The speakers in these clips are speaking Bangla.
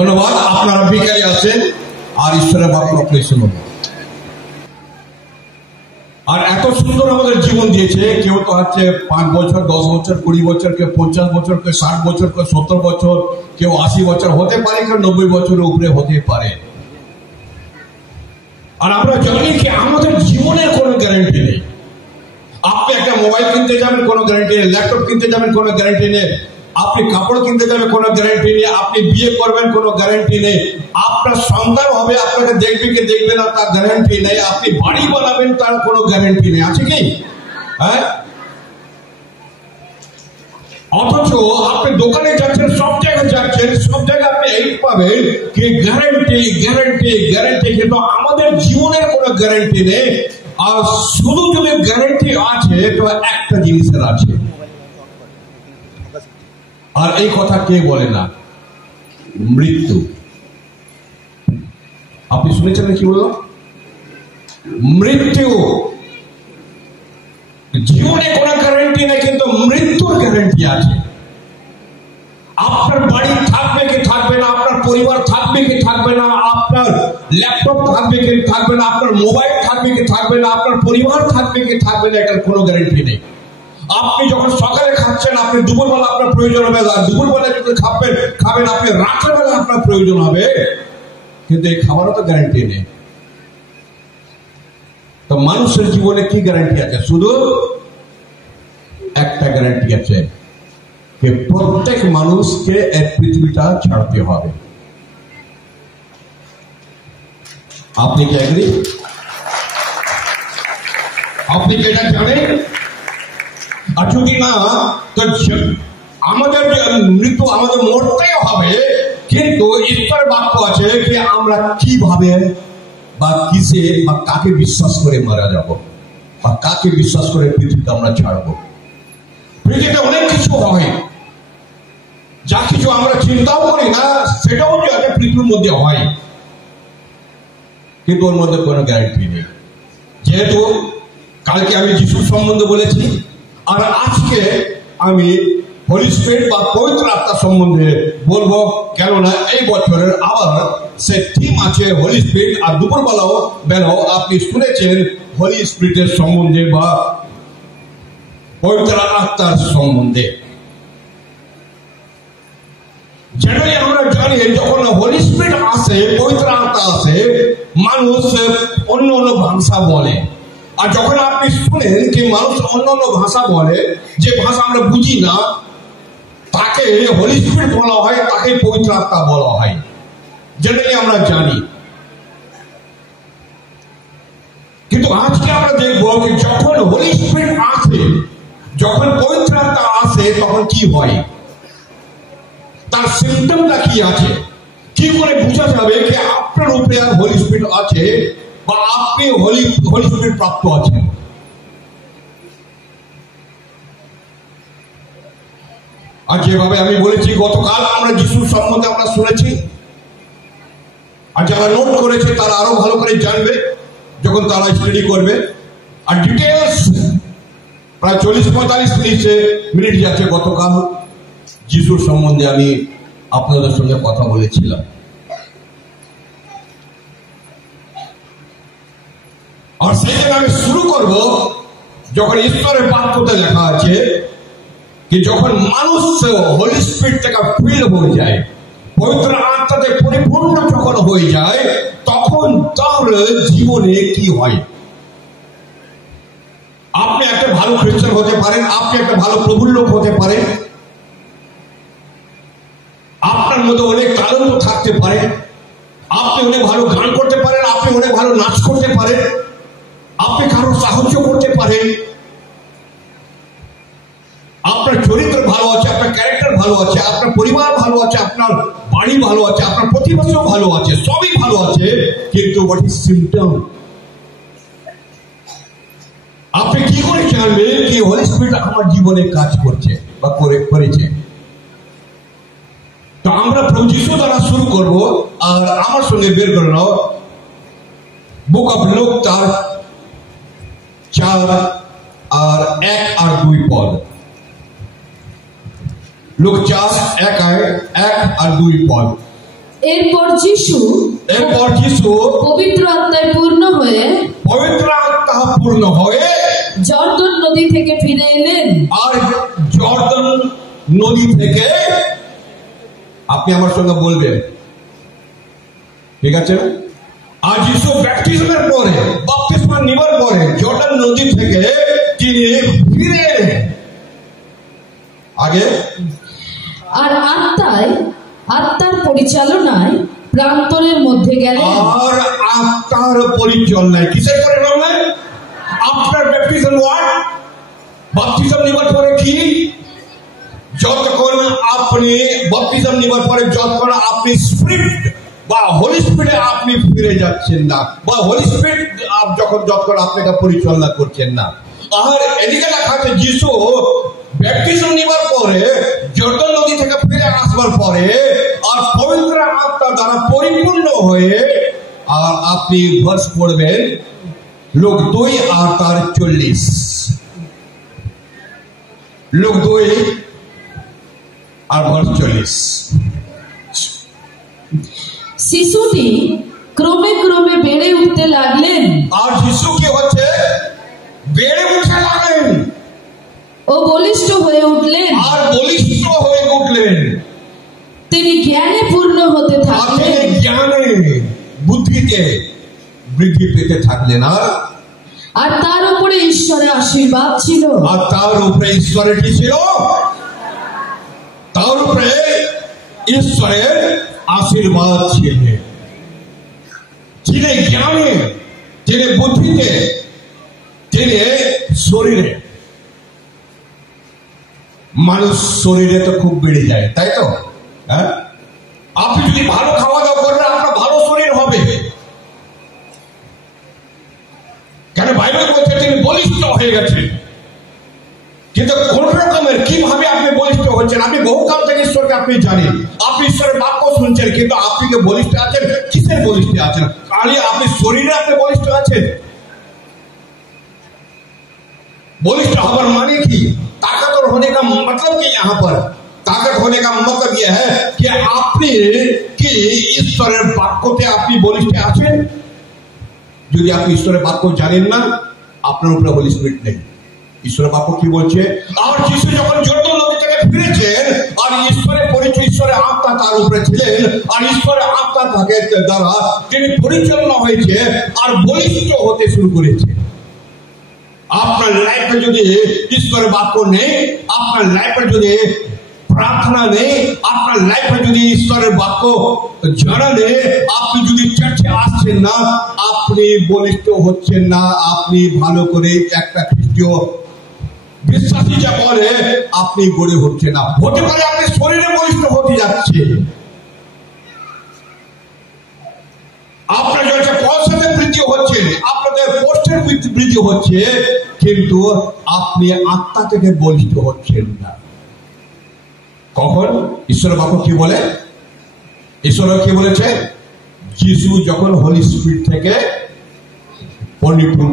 ধন্যবাদ। আপনারা বিকালে আসেন আর ঈশ্বরের বাক্য আপনি শুনুন। আর এত সুন্দর আমাদের জীবন দিয়েছে, কেউ তো হচ্ছে 5 বছর, 10 বছর, 20 বছর, কেউ 50 বছর, কেউ 60 বছর, কেউ 70 বছর, কেউ 80 বছর হতে পারে, কেউ 90 বছরের উপরে হতে পারে। আর আমরা জানি কি আমাদের জীবনের কোনো গ্যারান্টি নেই। আপনি একটা মোবাইল কিনতে যাবেন, কোনো গ্যারান্টি নেই। ল্যাপটপ কিনতে যাবেন, কোনো গ্যারান্টি নেই। আপনি কাপড় কিনতে যাবেন, কোনো গ্যারান্টি নেই। আপনি বিয়ে করবেন, কোনো গ্যারান্টি নেই। আপনার সন্তান হবে, আপনাকে দেখবে কি দেখবে না তার গ্যারান্টি নেই। আপনি বাড়ি বানাবেন, তার কোনো গ্যারান্টি নেই। আছে কি? হ্যাঁ, অথচ আপনি দোকানে যাচ্ছেন, সব জায়গায় যাচ্ছেন, সব জায়গায় আপনি এই পাবেন কি গ্যারান্টি গ্যারান্টি গ্যারান্টি, কিন্তু আমাদের জীবনের কোনো গ্যারান্টি নেই। আর শুধু যদি গ্যারান্টি আছে তো একটা জিনিসের আছে, আর এই কথা কে বলে না? মৃত্যু। আপনি শুনেছেন কি বললো? মৃত্যু। জীবনে কোনো গ্যারান্টি নেই, কিন্তু মৃত্যুর গ্যারান্টি আছে। আপনার বাড়ি থাকবে কি থাকবে না, আপনার পরিবার থাকবে কি থাকবে না, আপনার ল্যাপটপ থাকবে কি থাকবে না, আপনার মোবাইল থাকবে কি থাকবে না, আপনার পরিবার থাকবে কি থাকবে না, এটার কোনো গ্যারান্টি নেই। আপনি যখন সকালে খাচ্ছেন, আপনি দুপুরবেলা আপনার প্রয়োজন হবে, আর দুপুরবেলা যদি খাবেন আপনি রাত্রেবেলা আপনার প্রয়োজন হবে, কিন্তু এই খাবারও তো গ্যারান্টি নেই। তো মানুষের জীবনে কি গ্যারান্টি আছে? শুধু একটা গ্যারান্টি আছে, যে প্রত্যেক মানুষকে এই পৃথিবীটা ছাড়তে হবে। আপনি কি এগ্রি? আপনি কি এটা জানেন? আর যদি না, তো আমাদের মৃত্যু, আমাদের মরতেই হবে, কিন্তু ঈশ্বরের বাক্য আছে যে আমরা কিভাবে বা কিসে বা কাকে বিশ্বাস করে মারা যাব, বা কাকে বিশ্বাস করে পৃথিবীতে আমরা ছাড়বো। পৃথিবীতে অনেক কিছু হয়, যা কিছু আমরা চিন্তাও করি না, সেটাও যে আছে পৃথিবীর মধ্যে হয়, কিন্তু ওর মধ্যে কোনো গ্যারান্টি নেই। যেহেতু কালকে আমি যিশুর সম্বন্ধে বলেছি, আর আজকে আমি হোলি স্পিরিট বা পবিত্র আত্মা সম্বন্ধে বলবো, কেননা এই বছরের আবার সে থিম আছে হোলি স্পিরিট। আর দুপুরবেলাও আপনি শুনেছেন হোলি স্পিরিটের সম্বন্ধে বা পবিত্র আত্মার সম্বন্ধে। যেটাই আমরা জানি, যখন হোলি স্পিরিট আসে, পবিত্র আত্মা আসে, মানুষ অন্য অন্য ভাষা বলে। আর যখন আপনি শুনেন কি মানুষ অন্য অন্য ভাষা বলে, যে ভাষা আমরা বুঝি না, তাকে হোলি স্পিরিট বলা হয়, তাকে পবিত্র আত্মা বলা হয়, যেটাই আমরা জানি। কিন্তু আজকে আমরা দেখবো যে যখন হোলি স্পিরিট আসে, যখন পবিত্র আত্মা আসে, তখন কি হয়, তার সিম্পটমটা কি আছে, কি করে বোঝা যাবে যে আপনার উপরে আর হোলি স্পিরিট আছে বা আপনি হোলি স্পিরিট প্রাপ্ত আছেন। আর যেভাবে আমি বলেছি, গতকাল আমরা যিশুর সম্বন্ধে আমরা শুনেছি, আর যারা নোট করেছে তারা আরো ভালো করে জানবে যখন তারা স্টাডি করবে। আর ডিটেলস প্রায় 40-45 মিনিট যাচ্ছে গতকাল যিশুর সম্বন্ধে আমি আপনাদের সঙ্গে কথা বলেছিলাম। আর সেই জন্য আমি শুরু করব, যখন ঈশ্বরের বাক্যতে লেখা আছে कि যখন মানুষ হোলি স্পিরিট থেকে ফিল হয়ে যায়, পবিত্র আত্মাতে পরিপূর্ণ যখন হয়ে যায়, তখন তার জীবনে কি হয়। আপনি একটা ভালো খ্রিস্টান হতে পারেন, আপনি একটা ভালো প্রভুর লোক হতে পারেন, আপনার মধ্যে অনেক ট্যালেন্ট থাকতে পারে, আপনি অনেক ভালো গান করতে পারেন, আপনি অনেক ভালো নাচ করতে পারেন, আপনি কারো সাহায্য করতে পারেন, আপনার চরিত্র ভালো আছে, আপনার ক্যারেক্টার ভালো আছে, আপনার পরিবার ভালো আছে, আপনার বাড়ি ভালো আছে, আপনার প্রতিবেশীও ভালো আছে, সবই ভালো আছে, কিন্তু হোয়াট ইজ সিম্পটম? আপনি কি করে জানবেন কি হোলি স্পিরিট আমার জীবনে কাজ করছে বা করেছে? তো আমরা প্রভু যিশু দ্বারা শুরু করব। আর আমার সঙ্গে বের করে নাও বুক অফ লুক 4:1 আর 2 পদ। লুক 4:1 আর 2 পদ। এরপর যিশু পবিত্র আত্মায় পূর্ণ হয়ে জর্দন নদী থেকে ফিরে এলেন। আর জর্দন নদী থেকে, আপনি আমার সঙ্গে বলবেন, ঠিক আছে? আর যিশু ব্যাপটিজমের পরে, বাপ্তিস্মা নেবার পরে জর্দন নদী থেকে তিনি ফিরে এলেন। আগে আর আত্মার পরিচালনায় প্রান্তরের মধ্যে গেলেন। আর আত্মার পরিচালনায়, কিসের পরিচালনায়? After baptism watt? বাপ্তিজম নেবার পরে কি? যতক্ষণ আপনি বাপ্তিজম নেবার পরে যতক্ষণ আপনি স্পিরিট বা হোলি স্পিরিটে আপনি ফিরে যাচ্ছেন না, বা হোলি স্পিরিট যতক্ষণ আপনাকে পরিচালনা করছেন না। আর এদিকে লেখা আছে যিশু ব্যাপটিজম নেবার পরে জর্দন নদী থেকে ফিরে আসবার পরে আর পবিত্র আত্মা দ্বারা পরিপূর্ণ হয়ে, আর আপনি ভার্স পড়বেন লোক 2 আর তার 40, লোক 2 আর ভার্স 40। শিশুটি ক্রমে ক্রমে বেড়ে উঠতে লাগলেন। আর যিশু কি হচ্ছে? বেড়ে উঠতে লাগলেন ও বলিষ্ঠ হয়ে উঠলেন। আর বলিষ্ঠ হয়ে উঠলেন। তিনি জ্ঞানে পূর্ণ হতে থাকলেন। জ্ঞানে বুদ্ধিতে বৃদ্ধি পেতে থাকলেন। আর তার উপরে ঈশ্বরের আশীর্বাদ ছিল। আর তার উপরে ঈশ্বরের কি ছিল? তার উপরে ঈশ্বরের আশীর্বাদ ছিল। তিনি জ্ঞানে, তিনি বুদ্ধিতে, তিনি শরীরে। মানুষ শরীরে তো খুব বেড়ে যায়, তাই তো? হ্যাঁ, আপনি যদি ভালো খাওয়া দাওয়া করবেন আপনার ভালো শরীর হবে। কেন? বাইবেল বলছে তিনি বলিষ্ঠ হয়ে গেছেন। কিন্তু কোন রকমের কিভাবে আপনি বলিষ্ঠ হচ্ছেন? আপনি বহুকাল থেকে ঈশ্বরকে আপনি জানেন, আপনি ঈশ্বরের বাক্য শুনছেন, কিন্তু আপনি কি বলিষ্ঠ আছেন? কিসের বলিষ্ঠ আছেন? খালি আপনি শরীরে আপনি বলিষ্ঠ আছেন? बलिष्ठ हमार माने की ताकतवर होने का मतलब कि यहाँ पर ताकत होने का मतलब यह है कि आपने कि ईश्वरेर बाक्यते আপনি বলিষ্ঠ আছেন। যদি আপনি ঈশ্বরের বাক্য জানেন না, আপনার উপরে হোলি স্পিরিট নেই। ঈশ্বরের বাক্য কি বলছে? আর যিশু যখন জর্দন নদী থেকে ফিরেছেন আর ঈশ্বরের পরিচয়, ঈশ্বরের আত্মা তার উপরে ছিলেন, আর ঈশ্বরের আত্মা তাকে দ্বারা তিনি পরিচালনা হয়েছে আর বলিষ্ঠ হতে শুরু করেছে। আপনার লাইফে যদি ঈশ্বরের বাক্য নেই, আপনার লাইফে যদি প্রার্থনা নেই, আপনার লাইফে যদি ঈশ্বরের বাক্য জানা নেই, আপনি যদি চার্চে আসছেন না, আপনি বলিষ্ঠ হচ্ছেন না, আপনি ভালো করে একটা খ্রিস্টীয় বিশ্বাসী যা বলে আপনি গড়ে উঠছেন না। হতে পারে আপনি শরীরে বলিষ্ঠ হতে যাচ্ছে, আপনার কাছে পয়সাতে বৃদ্ধি হচ্ছে, আপনাদের পোস্টের বৃদ্ধি হচ্ছে, কিন্তু আপনি আত্মা থেকে বলিষ্ঠ হচ্ছেন না। কখন? ঈশ্বরের বাক্য কি বলে? ঈশ্বর কি বলেছে? যিশু যখন হোলি স্পিরিট থেকে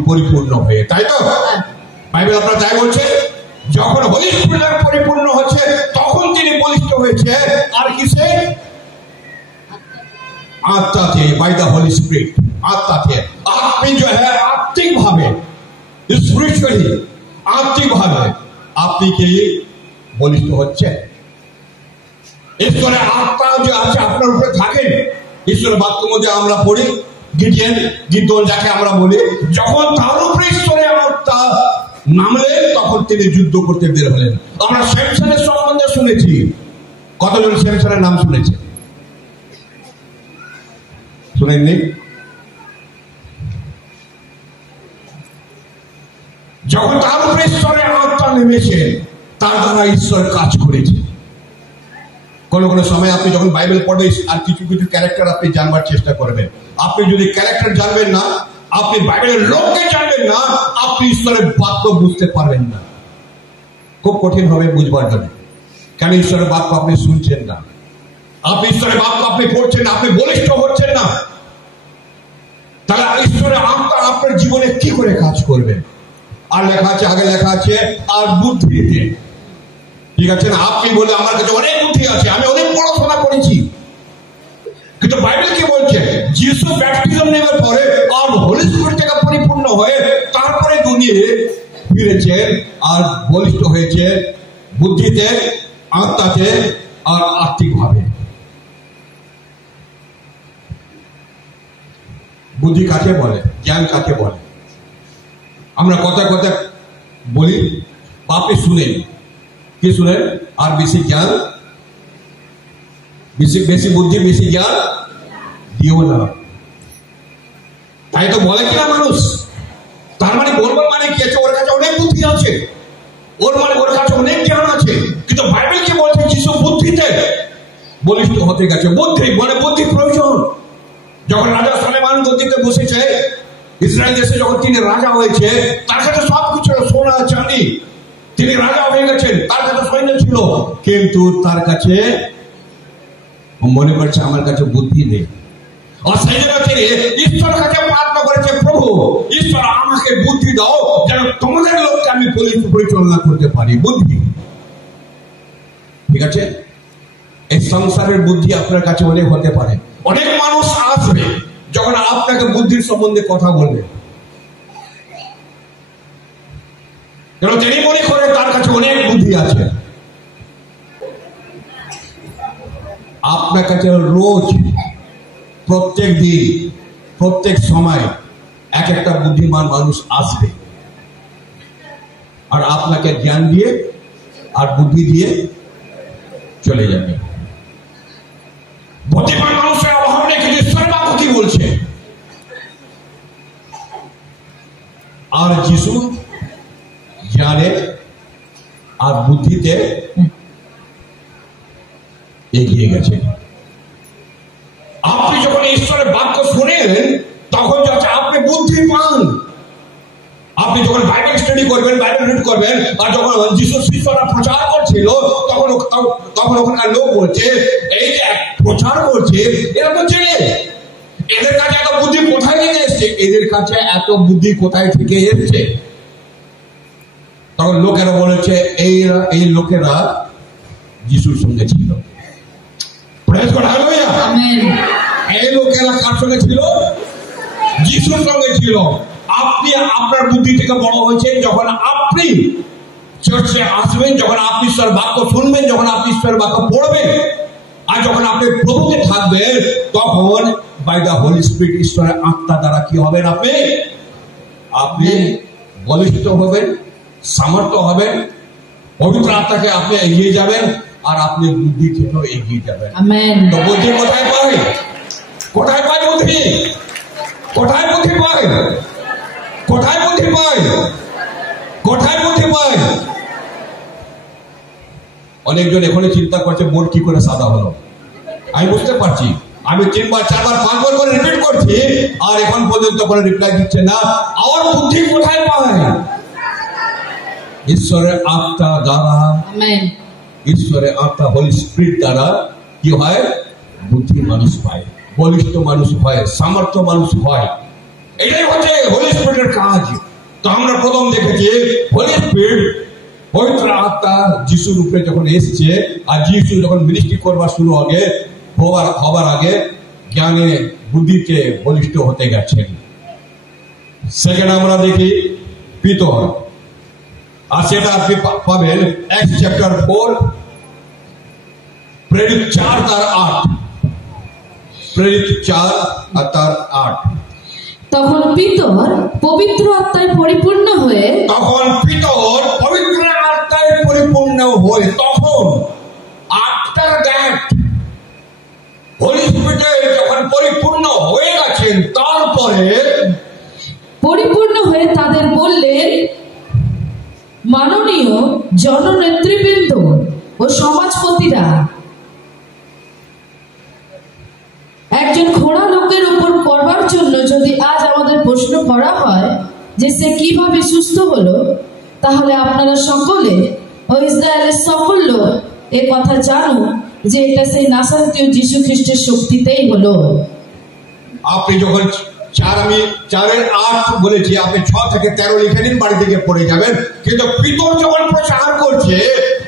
পরিপূর্ণ হয়ে, তাই তো বাইবেল আপনার তাই বলছে, যখন হোলি স্পিরিট পরিপূর্ণ হচ্ছে তখন তিনি বলিষ্ঠ হয়েছে। আর কিসে? आत्मा थे, बाय द होली स्पिरिट। आत्मा थे, আপনি जो है आत्मिक भावे, स्पिरिचुअली आत्मिक भावे আপনি কি বলিষ্ঠ হচ্ছে? ঈশ্বরের আত্মা যে আছে আপনার উপরে থাকেন। ঈশ্বরের বাক্য মধ্যে আমরা পড়ি গিডিয়ন, গিদোন যাকে আমরা বলি, যখন তার উপরে ঈশ্বরের আত্মা নামলেন তখন তিনি যুদ্ধ করতে বের হলেন। আমরা স্যামসনের সম্বন্ধে শুনেছি। কতজন স্যামসনের নাম শুনেছে? শুনেননি? যখন তার উপরে ঈশ্বরের আত্মা নেমেছে, তার দ্বারা ঈশ্বর কাজ করেছে। কোন কোন সময় আপনি যখন বাইবেল পড়বেন আর কিছু কিছু ক্যারেক্টার আপনি জানবার চেষ্টা করবেন। আপনি যদি ক্যারেক্টার জানবেন না, আপনি বাইবেলের লোককে জানবেন না, আপনি ঈশ্বরের বাক্য বুঝতে পারবেন না। খুব কঠিন হবে বুঝবার জন্য। কেন? ঈশ্বরের বাক্য আপনি শুনছেন না, আপনি ঈশ্বরের বাক্য আপনি পড়ছেন না, আপনি বলিষ্ঠ হচ্ছেন না। তাহলে ঈশ্বরের আত্মা আপনার জীবনে কি করে কাজ করবে? আর লেখা আছে, আগে লেখা আছে আর বুদ্ধিতে, ঠিক আছে না? আপনি বলে আমার কাছে অনেক বুদ্ধি আছে, আমি অনেক পড়াশোনা করেছি, কিন্তু বাইবেল কি বলছে? যিশু ব্যাপটিজম নেওয়ার পরে আর হোলি স্পিরিট থেকে পরিপূর্ণ হয়ে তারপরে দুনিয়ে ফিরেছেন আর বলিষ্ঠ হয়েছে বুদ্ধিতে, আত্মাতে আর আত্মিকভাবে। বুদ্ধি কাকে বলে? জ্ঞান কাকে বলে? আমরা কথায় কথায় বলি, আপনি শুনেন, কি শুনেন? আর বেশি জ্ঞান, বেশি বুদ্ধি, বেশি জ্ঞান দিও না, তাই তো বলে কিনা মানুষ। তার মানে বলবো মানে কি আছে? ওর কাছে অনেক বুদ্ধি আছে, ওর কাছে অনেক জ্ঞান আছে। কিন্তু বাইবেল কি বলছে? যিশু বুদ্ধিতে বলিষ্ঠ হতে গেছে। বুদ্ধি মানে বুদ্ধি প্রয়োজন। যখন রাজা সুলেমান গদ্দিতে বসেছে ইসরায়েল দেশে, যখন তিনি রাজা হয়েছে, তার কাছে সবকিছু সোনা চাঁদি, তিনি রাজা হয়ে গেছেন, তার কাছে সৈন্য ছিল, কিন্তু তার কাছে মনে করছে আমার কাছে বুদ্ধি নেই। আর সেই জন্য তিনি ঈশ্বরের কাছে প্রার্থনা করেছে, প্রভু ঈশ্বর আমাকে বুদ্ধি দাও যেন তোমাদের লোককে আমি পরিচালনা করতে পারি। বুদ্ধি, ঠিক আছে? এই সংসারের বুদ্ধি আপনার কাছে অনেক হতে পারে। অনেক মানুষ আসবে যখন আপনাকে বুদ্ধির সম্বন্ধে কথা বলবে, কেন তিনি মনে করে তার কাছে অনেক বুদ্ধি আছে। আপনার কাছে রোজ, প্রত্যেক দিন, প্রত্যেক সময় এক একটা বুদ্ধিমান মানুষ আসবে আর আপনাকে জ্ঞান দিয়ে আর বুদ্ধি দিয়ে চলে যাবে। বুদ্ধিমান মানুষের অভাব নেই, কিন্তু ঈশ্বরের বাক্য কি বলছে? আর যিশু জ্ঞানে আর বুদ্ধিতে এগিয়ে গেছে। আপনি যখন ঈশ্বরের বাক্য শুনেন তখন যাচ্ছে আপনি বুদ্ধি পান। আপনি যখন বাইবেল স্টাডি করবেন, বাইবেল রিড করবেন, আর যখন যিশুর শিষ্যরা প্রচার করছিল তখন ওখানকার লোক বলছে, এই যে প্রচার করছে এরা তো চেনে, এদের কাছে এত বুদ্ধি কোথায় থেকে এসছে? এদের কাছে এত বুদ্ধি কোথায় থেকে এসছে? তখন লোকেরা বলেছে এই লোকেরা যিশুর সঙ্গে ছিল। এই লোকেরা কার সঙ্গে ছিল? যিশুর সঙ্গে ছিল। আপনি আপনার বুদ্ধি থেকে বড় হয়েছেন যখন আপনি চার্চে আসবেন, যখন আপনি ঈশ্বর বাক্য শুনবেন, যখন আপনি ঈশ্বর বাক্য পড়বেন, আর যখন আপনি প্রভুতে থাকবেন, তখন বাই দ্য হোলি স্পিরিট, ঈশ্বরের আত্মা দ্বারা কি হবেন? আপনি বলিষ্ঠ হবেন, সামর্থ্য হবেন, পবিত্র আত্মাকে আপনি এগিয়ে যাবেন, আর আপনি বুদ্ধি থেকেও এগিয়ে যাবেন। তো বুদ্ধি কোথায় পাই? কোথায় পাই বুদ্ধি? কোথায় বুদ্ধি পাই? কোথায় বুদ্ধি পাই? কোথায় বুদ্ধি পাই? অনেকজন এখনই চিন্তা করছে বোর্ড কি করে সাদা হলো। আমি বুঝতে পারছি, আমি 3 বার 4 বার 5 বার করে রিপিট করছি, আর এখন পর্যন্ত কোনো রিপ্লাই দিচ্ছে না। আর বুদ্ধি কোথায় পাই? ঈশ্বরের আত্মা দ্বারা, ঈশ্বরের আত্মা হোলি স্পিরিট দ্বারা কি হয়? বুদ্ধি মানুষ পায়, বলিষ্ঠ মানুষ হয়, সামর্থ্য মানুষ হয়। এটাই হচ্ছে হোলি স্পিরিটের কাজ। তো আমরা প্রথম দেখেছি হোলি স্পিরিট, পবিত্র আত্মা যিশুর রূপে যখন এসেছে, আর যিশু যখন মিনিস্ট্রি করবার শুরু হবার আগে জ্ঞানে বুদ্ধিতে বলিষ্ঠ হতে গেছেন। সেকেন্ড আমরা দেখি পিতর, আর সেটা আপনি পাবেন Acts chapter 4 প্রেরিত 4 তার 8, প্রেরিত 4 আর তার 8। তখন পিতর পবিত্র আত্মায় পরিপূর্ণ হয়ে, তখন আফটার দ্যাট হোলি স্পিরিটে যখন পরিপূর্ণ হয়ে গেছেন, তারপরে পরিপূর্ণ হয়ে তাদের বললেন, মাননীয় জননেতৃবৃন্দ ও সমাজপতিরা, একজন খোঁড়া লোকের উপর করবার জন্য যদি আজ আমাদের প্রশ্ন করা হয় যে সে কিভাবে সুস্থ হলো, তাহলে আপনারা সকলে ও ইসরায়েলের সকল লোক এ কথা জানো যে এটা সেই নাসারীয় যীশু খ্রিস্টের শক্তিতেই হলো। আপনি যখন 4:8 বলেছি, আপনি 6 থেকে 13 লিখে দিন, বাড়ি থেকে পড়ে যাবেন। কিন্তু পিতর যখন প্রচার করছে,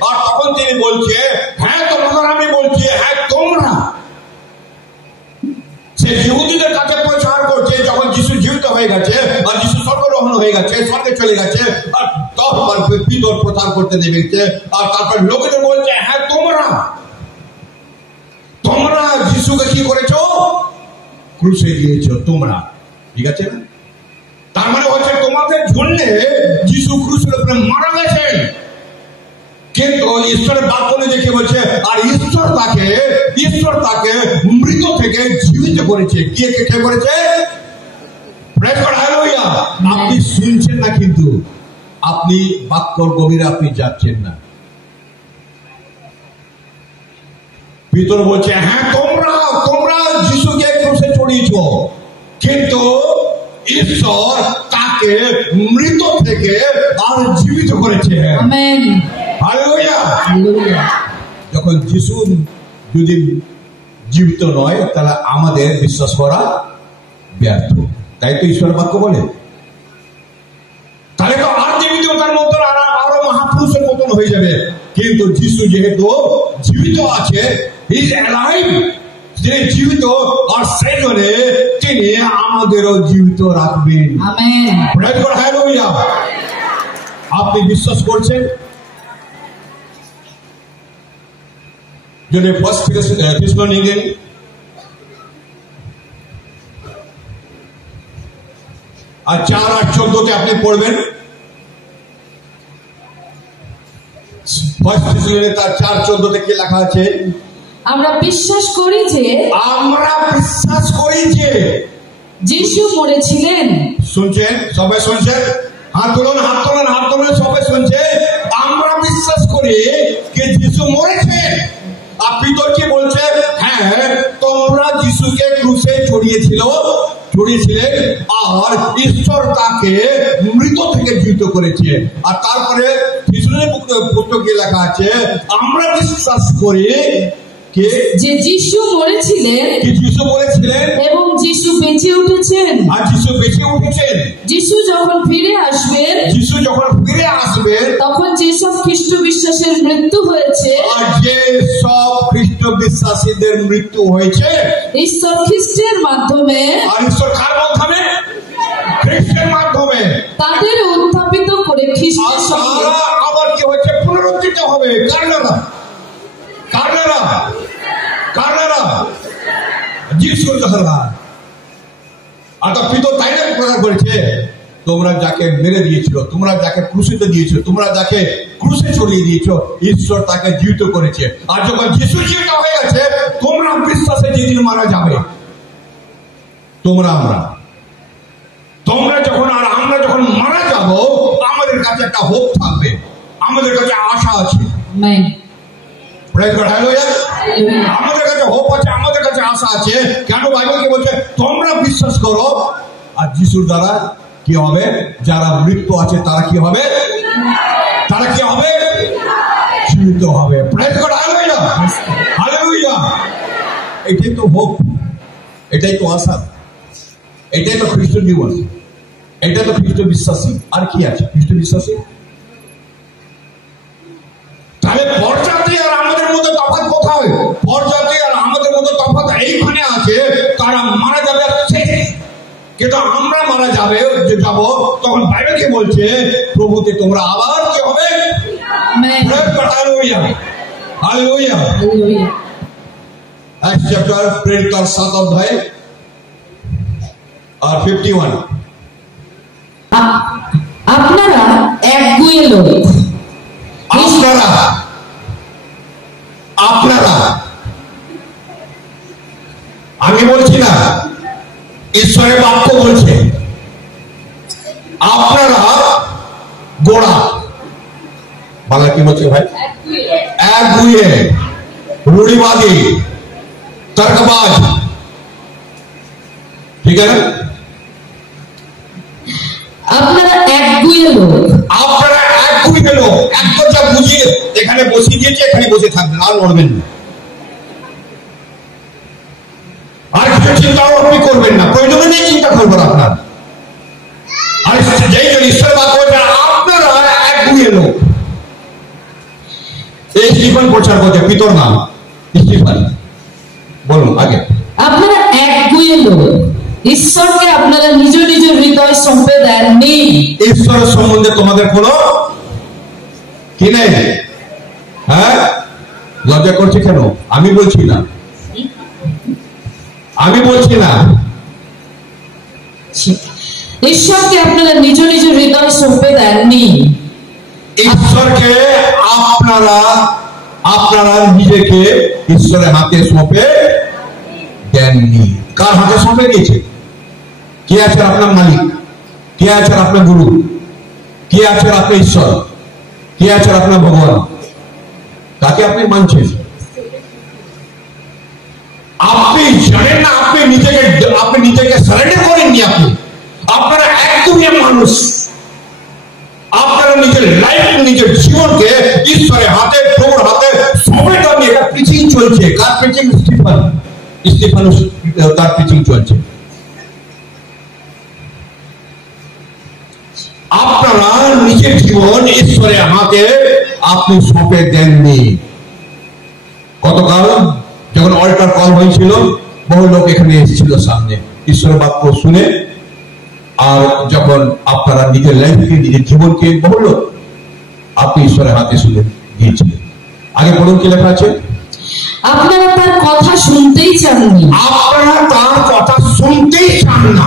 আর তখন তিনি বলছে, হ্যাঁ তোমাদের আমি বলছি, হ্যাঁ তোমরা যে ইহুদিদের কাছে প্রচার করছে যখন যিশু জীবিত হয়ে গেছে আর যিশু স্বর্গারোহণ হয়ে গেছে, স্বর্গে চলে গেছে, আর তখন পিতর প্রচার করতে দেখছে। আর তারপর লোকেদের বলছে, হ্যাঁ তোমরা যিশুকে কি করেছো? ক্রুশে দিয়েছো তোমরা, ঠিক আছে না? তার মানে হচ্ছে তোমাদের জন্য যিশু ক্রুশের উপরে মারা গেছেন। কিন্তু ঈশ্বরের বাক্য দেখে বলছে, আর ঈশ্বর তাকে মৃত থেকে জীবিত করেছে। কে করেছে? আপনি শুনছেন না, কিন্তু আপনি বাক্যর গভীরে আপনি যাচ্ছেন না। পিতর বলছে, হ্যাঁ তোমরা যিশুকে ক্রুশে চড়িয়েছ, কিন্তু ঈশ্বর তাকে মৃত থেকে আর জীবিত করেছে। Amen, hallelujah. যখন যিশু যদি জীবিত নয়, তাহলে আমাদের বিশ্বাস করা ব্যর্থ। তাই তো ঈশ্বর বাক্য বলে। তাহলে তো আর জীবিততার মতো আরো মহাপুরুষের মতন হয়ে যাবে। কিন্তু যিশু যেহেতু জীবিত আছে, হি ইজ অ্যালাইভ, তিনি জীবিত, আর সেই জন্য তিনি আমাদেরও জীবিত রাখবেন। Amen, praise God, hallelujah. আপনি বিশ্বাস করছেন? যদি ফার্স্ট থেসসালোনিকে 4:14 আপনি পড়বেন। ফার্স্ট থেসসালোনিকে 4:14 কি লেখা আছে? আমরা বিশ্বাস করি যে যিশু মরেছিলেন। শুনছেন? সবাই শুনছেন? হাত তুলুন, সবাই শুনছে। আমরা বিশ্বাস করি যে যিশু মরেছেন। আর পিতর কি বলছে? হ্যাঁ, তোমরা যিশুকে ক্রুশে চড়িয়েছিলেন, আর ঈশ্বর তাকে মৃত থেকে জীবিত করেছে। আর তারপরে পুস্তকে লেখা আছে, আমরা বিশ্বাস করি যে যিশু মরেছিলেন এবং যিশু বেঁচে উঠেছেন। যিশু যখন ফিরে আসবেন তখন যেসব খ্রিস্ট বিশ্বাসের মৃত্যু হয়েছে, আর যে সব খ্রিস্ট বিশ্বাসীদের মৃত্যু হয়েছে, ঈশ্বর খ্রিস্টের মাধ্যমে, আর ঈশ্বর কার মাধ্যমে? খ্রিস্টের মাধ্যমে তাদের উত্থাপিত করে খ্রিস্টের সঙ্গে আবার কি হচ্ছে? পুনরুত্থিত হবে। কারণেরা যিশুর দ্বারা। আর তো পিতর তাই না প্রচার করেছে, তোমরা যাকে মেরে দিয়েছিল, তোমরা যাকে ক্রুশিতে দিয়েছো, তোমরা যাকে ক্রুশে চড়িয়ে দিয়েছো, ঈশ্বর তাকে জীবিত করেছে। আর যখন যিশু জীবিত হয়ে গেছে, তোমরা বিশ্বাসে যেদিন মারা যাবে, আমরা যখন মারা যাব, আমাদের কাছে একটা হোপ থাকবে, আমাদের কাছে আশা আছে। আমাদের কাছে হোপ আছে, আমাদের কাছে আশা আছে। কেন? বাইবেল কি বলছে? তোমরা বিশ্বাস করো, আর যিশুর দ্বারা কি হবে? যারা মৃত্যু আছে তারা কি হবে? জীবিত হবে। Praise God, hallelujah, hallelujah. এটাই তো হোপ, এটাই তো আশা, এটাই তো খ্রিস্ট জীবন, এটা তো খ্রিস্ট বিশ্বাসী। আর কি আছে খ্রিস্ট বিশ্বাসী? তাহলে পরজাতি আর আমাদের মধ্যে তফাৎ কোথায়? পরজাতি আর আমাদের মধ্যে তফাৎ এইখানে আছে, তারা মারা যাবে কিন্তু আমরা মারা যাব, তখন বাইরে কি বলছে? প্রভুতে তোমরা আবার কি হবে? Hallelujah, hallelujah. Acts chapter 7 অধ্যায় আর 51। আপনারা একগুঁয়ে লোক, আপনারা, আমি বলছি না, ঈশ্বরের বাক্য বলছে আপনারা গোড়া। বাংলা কি বলছে ভাই? একগুঁয়ে, রুড়িবাদী, তর্কবাজ, ঠিক আছে? আপনারা একগুঁয়ে লোক, এক কথা বুঝিয়ে এখানে বসিয়ে দিয়েছে, এখানে বসে থাকবেন, আর নড়বেন না, আর কিছু চিন্তাও আপনি করবেন না, প্রয়োজনে নেই চিন্তা করবেন আপনার। আর যেই ঈশ্বর বাক্য আপনারা একগুঁয়ে লোক। এই স্টিফেন প্রচার করছে, পিতর নাম স্টিফেন। বলুন আগে। আপনারা একগুঁয়ে রইল, ঈশ্বরকে আপনারা নিজ নিজ হৃদয় সঁপে দেননি। ঈশ্বরের সম্বন্ধে তোমাদের কোনো কি নেই? হ্যাঁ, লজ্জা করছে কেন? আমি বলছি না, ঈশ্বরকে আপনারা নিজ নিজ হৃদয় সঁপে দেননি। ঈশ্বরকে আপনারা নিজেকে ঈশ্বরের হাতে সঁপে দেননি। কার হাতে সঁপে দিয়েছে? কে আছেন আপনার মালিক? কে আছেন আপনার গুরু? কে আছেন আপনার ঈশ্বর? কে আছেন আপনার ভগবান? তাকে আপনি মানছেন? আপনি জানেন না, আপনি নিজেকে সারেন্ডার করেননি। আপনারা একদমই মানুষ। আপনারা নিজের লাইফ, নিজের জীবনকে ঈশ্বরের হাতে, প্রভুর হাতে সঁপে দেননি। এটা প্রিচিং চলছে। কার প্রিচিং? স্টিফানুস তার প্রিচিং চলছে। আপনারা নিজের জীবন ঈশ্বরের হাতে আপনি সঁপে দেননি। গতকাল যখন অল্টার কল হয়েছিল, বহু লোক এখানে এসেছিল সামনে ঈশ্বরের বাক্য শুনে। আর যখন আপনারা নিজের লাইফকে, নিজের জীবনকে, বহু লোক আপনি ঈশ্বরের হাতে শুনে দিয়েছিলেন। আগে বলুন কি লেখা আছে? আপনারা তার কথা শুনতেই চাননি। আপনারা তার কথা শুনতেই চান না।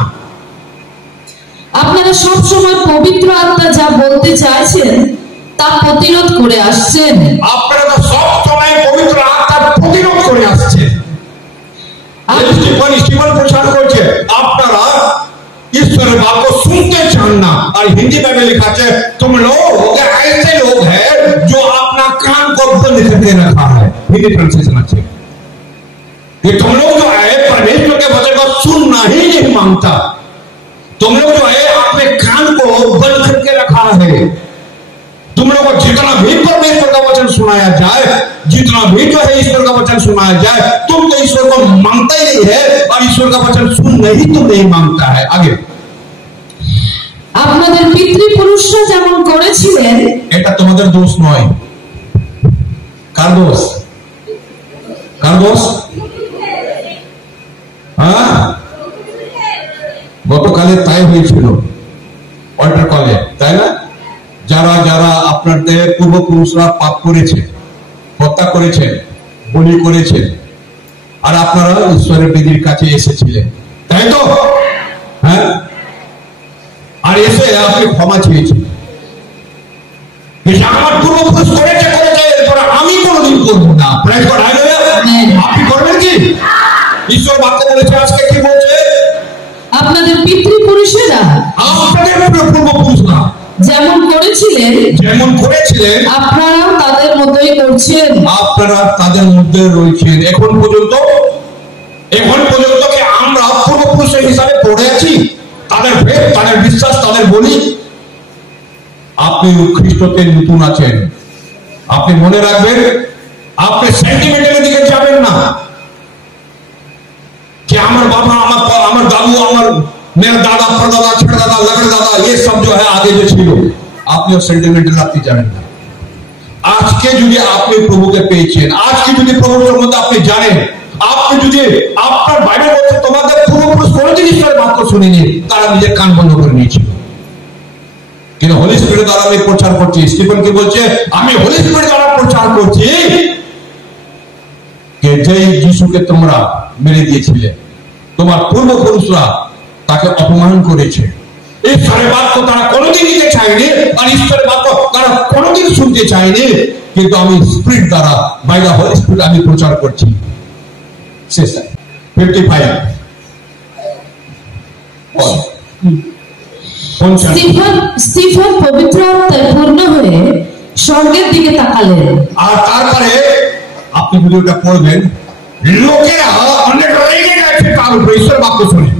আপনারা সবসময় পবিত্র আত্মা যা বলতে চাইছেন তা প্রতিরোধ করে আসছেন। আপনারা তো সবসময় পবিত্র আত্মার প্রতিরোধ করে আসছেন। স্টিফান প্রচার করছে আপনারা ঈশ্বরের बात को सुनते जानना। और हिंदी में भी लिखा है तुम लोग ऐसे लोग हैं जो अपना कान को बंद करके रखा है। हिंदी ट्रांसलेशन अच्छे। ये तुम लोग जो है परमेश्वर के वचन को सुनना ही नहीं मांगता। तुम लोग जो है अपने कान को बंद करके रखा है। तुम लोग को जितना भी परमेश्वर का वचन सुनाया जाए, जितना भी जो है ईश्वर का वचन सुनाया जाए, तुम तो ईश्वर को मांगता ही नहीं है और ईश्वर का वचन सुनना ही तुम नहीं मांगता है। आगे আপনাদের পিতৃপুরুষরা যেমন করেছিলেন। এটা তোমাদের দোষ নয়। কার দোষ? কার দোষ? হ্যাঁ, গতকালে তাই হয়েছিল অল্টার কলে, তাই না? যারা যারা আপনাদের পূর্বপুরুষরা পাপ করেছে, হত্যা করেছেন, বলি করেছেন, আর আপনারা ঈশ্বরের বেদির কাছে এসেছিলেন, তাই তো? হ্যাঁ, আর এসে আপনি ক্ষমা চেয়েছেন। আমার পূর্বপুরুষ করেছে এরপর আমি কোনোদিন করবো না। আপনি করবেন কি? ঈশ্বর বাক্য বলেছে, আজকে কি বলছে? আপনাদের পিতৃপুরুষেরা, আপনাদের পূর্বপুরুষরা যেমন করেছিলেন আপনারাও তাদের মতোই করছেন। আপনারা তাদের মধ্যে রয়েছেন। এখন পর্যন্ত কি আমরা পূর্বপুরুষের হিসাবে পড়ে আছি? তাদের ভেদ, তাদের বিশ্বাস, তাদের বলি। আপনি খ্রিস্টতে নতুন আছেন। আপনি মনে রাখবেন, আপনি সেন্টিমেন্টের দিকে যাবেন না कि আমার বাবা, আমার দাদু, আমার मेरा दादा, परदादा, छड़दादा, लगड़दादा, ये सब जो है आगे जो ছিল, আপনি সেন্টিমেন্টাল রাখতে যাবেন না। আজকে যদি আপনি প্রভুকে পেয়েছেন, আজকে যদি প্রভুর সম্বন্ধে আপনি জানেন, আপনি যদি আপনার বাইবেল বলছে তোমাদের পূর্বপুরুষ কোনোদিন ঈশ্বরের বাক্য শুনেনি, তারা নিজের কান বন্ধ করে নিয়েছিল। কিন্তু হোলি স্পিরিট দ্বারা আমি প্রচার করছি। স্টিফেন কি বলছে? আমি হোলি স্পিরিট দ্বারা প্রচার করছি যে যেই যিশুকে তোমরা মেরে দিয়েছিলে, তোমার পূর্বপুরুষরা তাকে অপমান করেছে। ঈশ্বরের বাক্য তারা কোনোদিন নিতে চায়নি, আর ঈশ্বরের বাক্য তারা কোনোদিন শুনতে চায়নি। কিন্তু আমি স্পিরিট দ্বারা, বাই দ্য হোলি স্পিরিট আমি প্রচার করছি। 55 স্টিফেন পবিত্র আত্মায় পূর্ণ হয়ে স্বর্গের দিকে তাকালেন। আর তারপরে আপনি যদি ওটা পড়বেন, লোকেরা অনেক রেগে গেছে তার উপরে ঈশ্বরের বাক্য শুনে।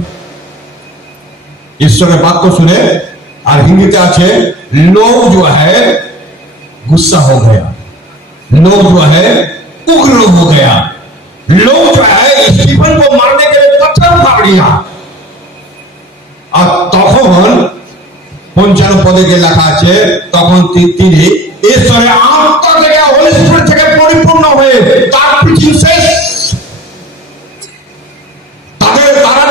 ঈশ্বরের বাক্য শুনে। আর হিন্দিতে আছে लोग जो है गुस्सा हो गया, लोग जो है उग्र हो गया, लोग जो है स्टीफन को मारने के लिए पत्थर मार दिया। আর তখন 55 পদে যে লেখা আছে, তখন তিনি ঈশ্বরের আত্মা থেকে, হোলি স্পিরিট থেকে পরিপূর্ণ হয়ে তার প্রিচিং শেষ। তারা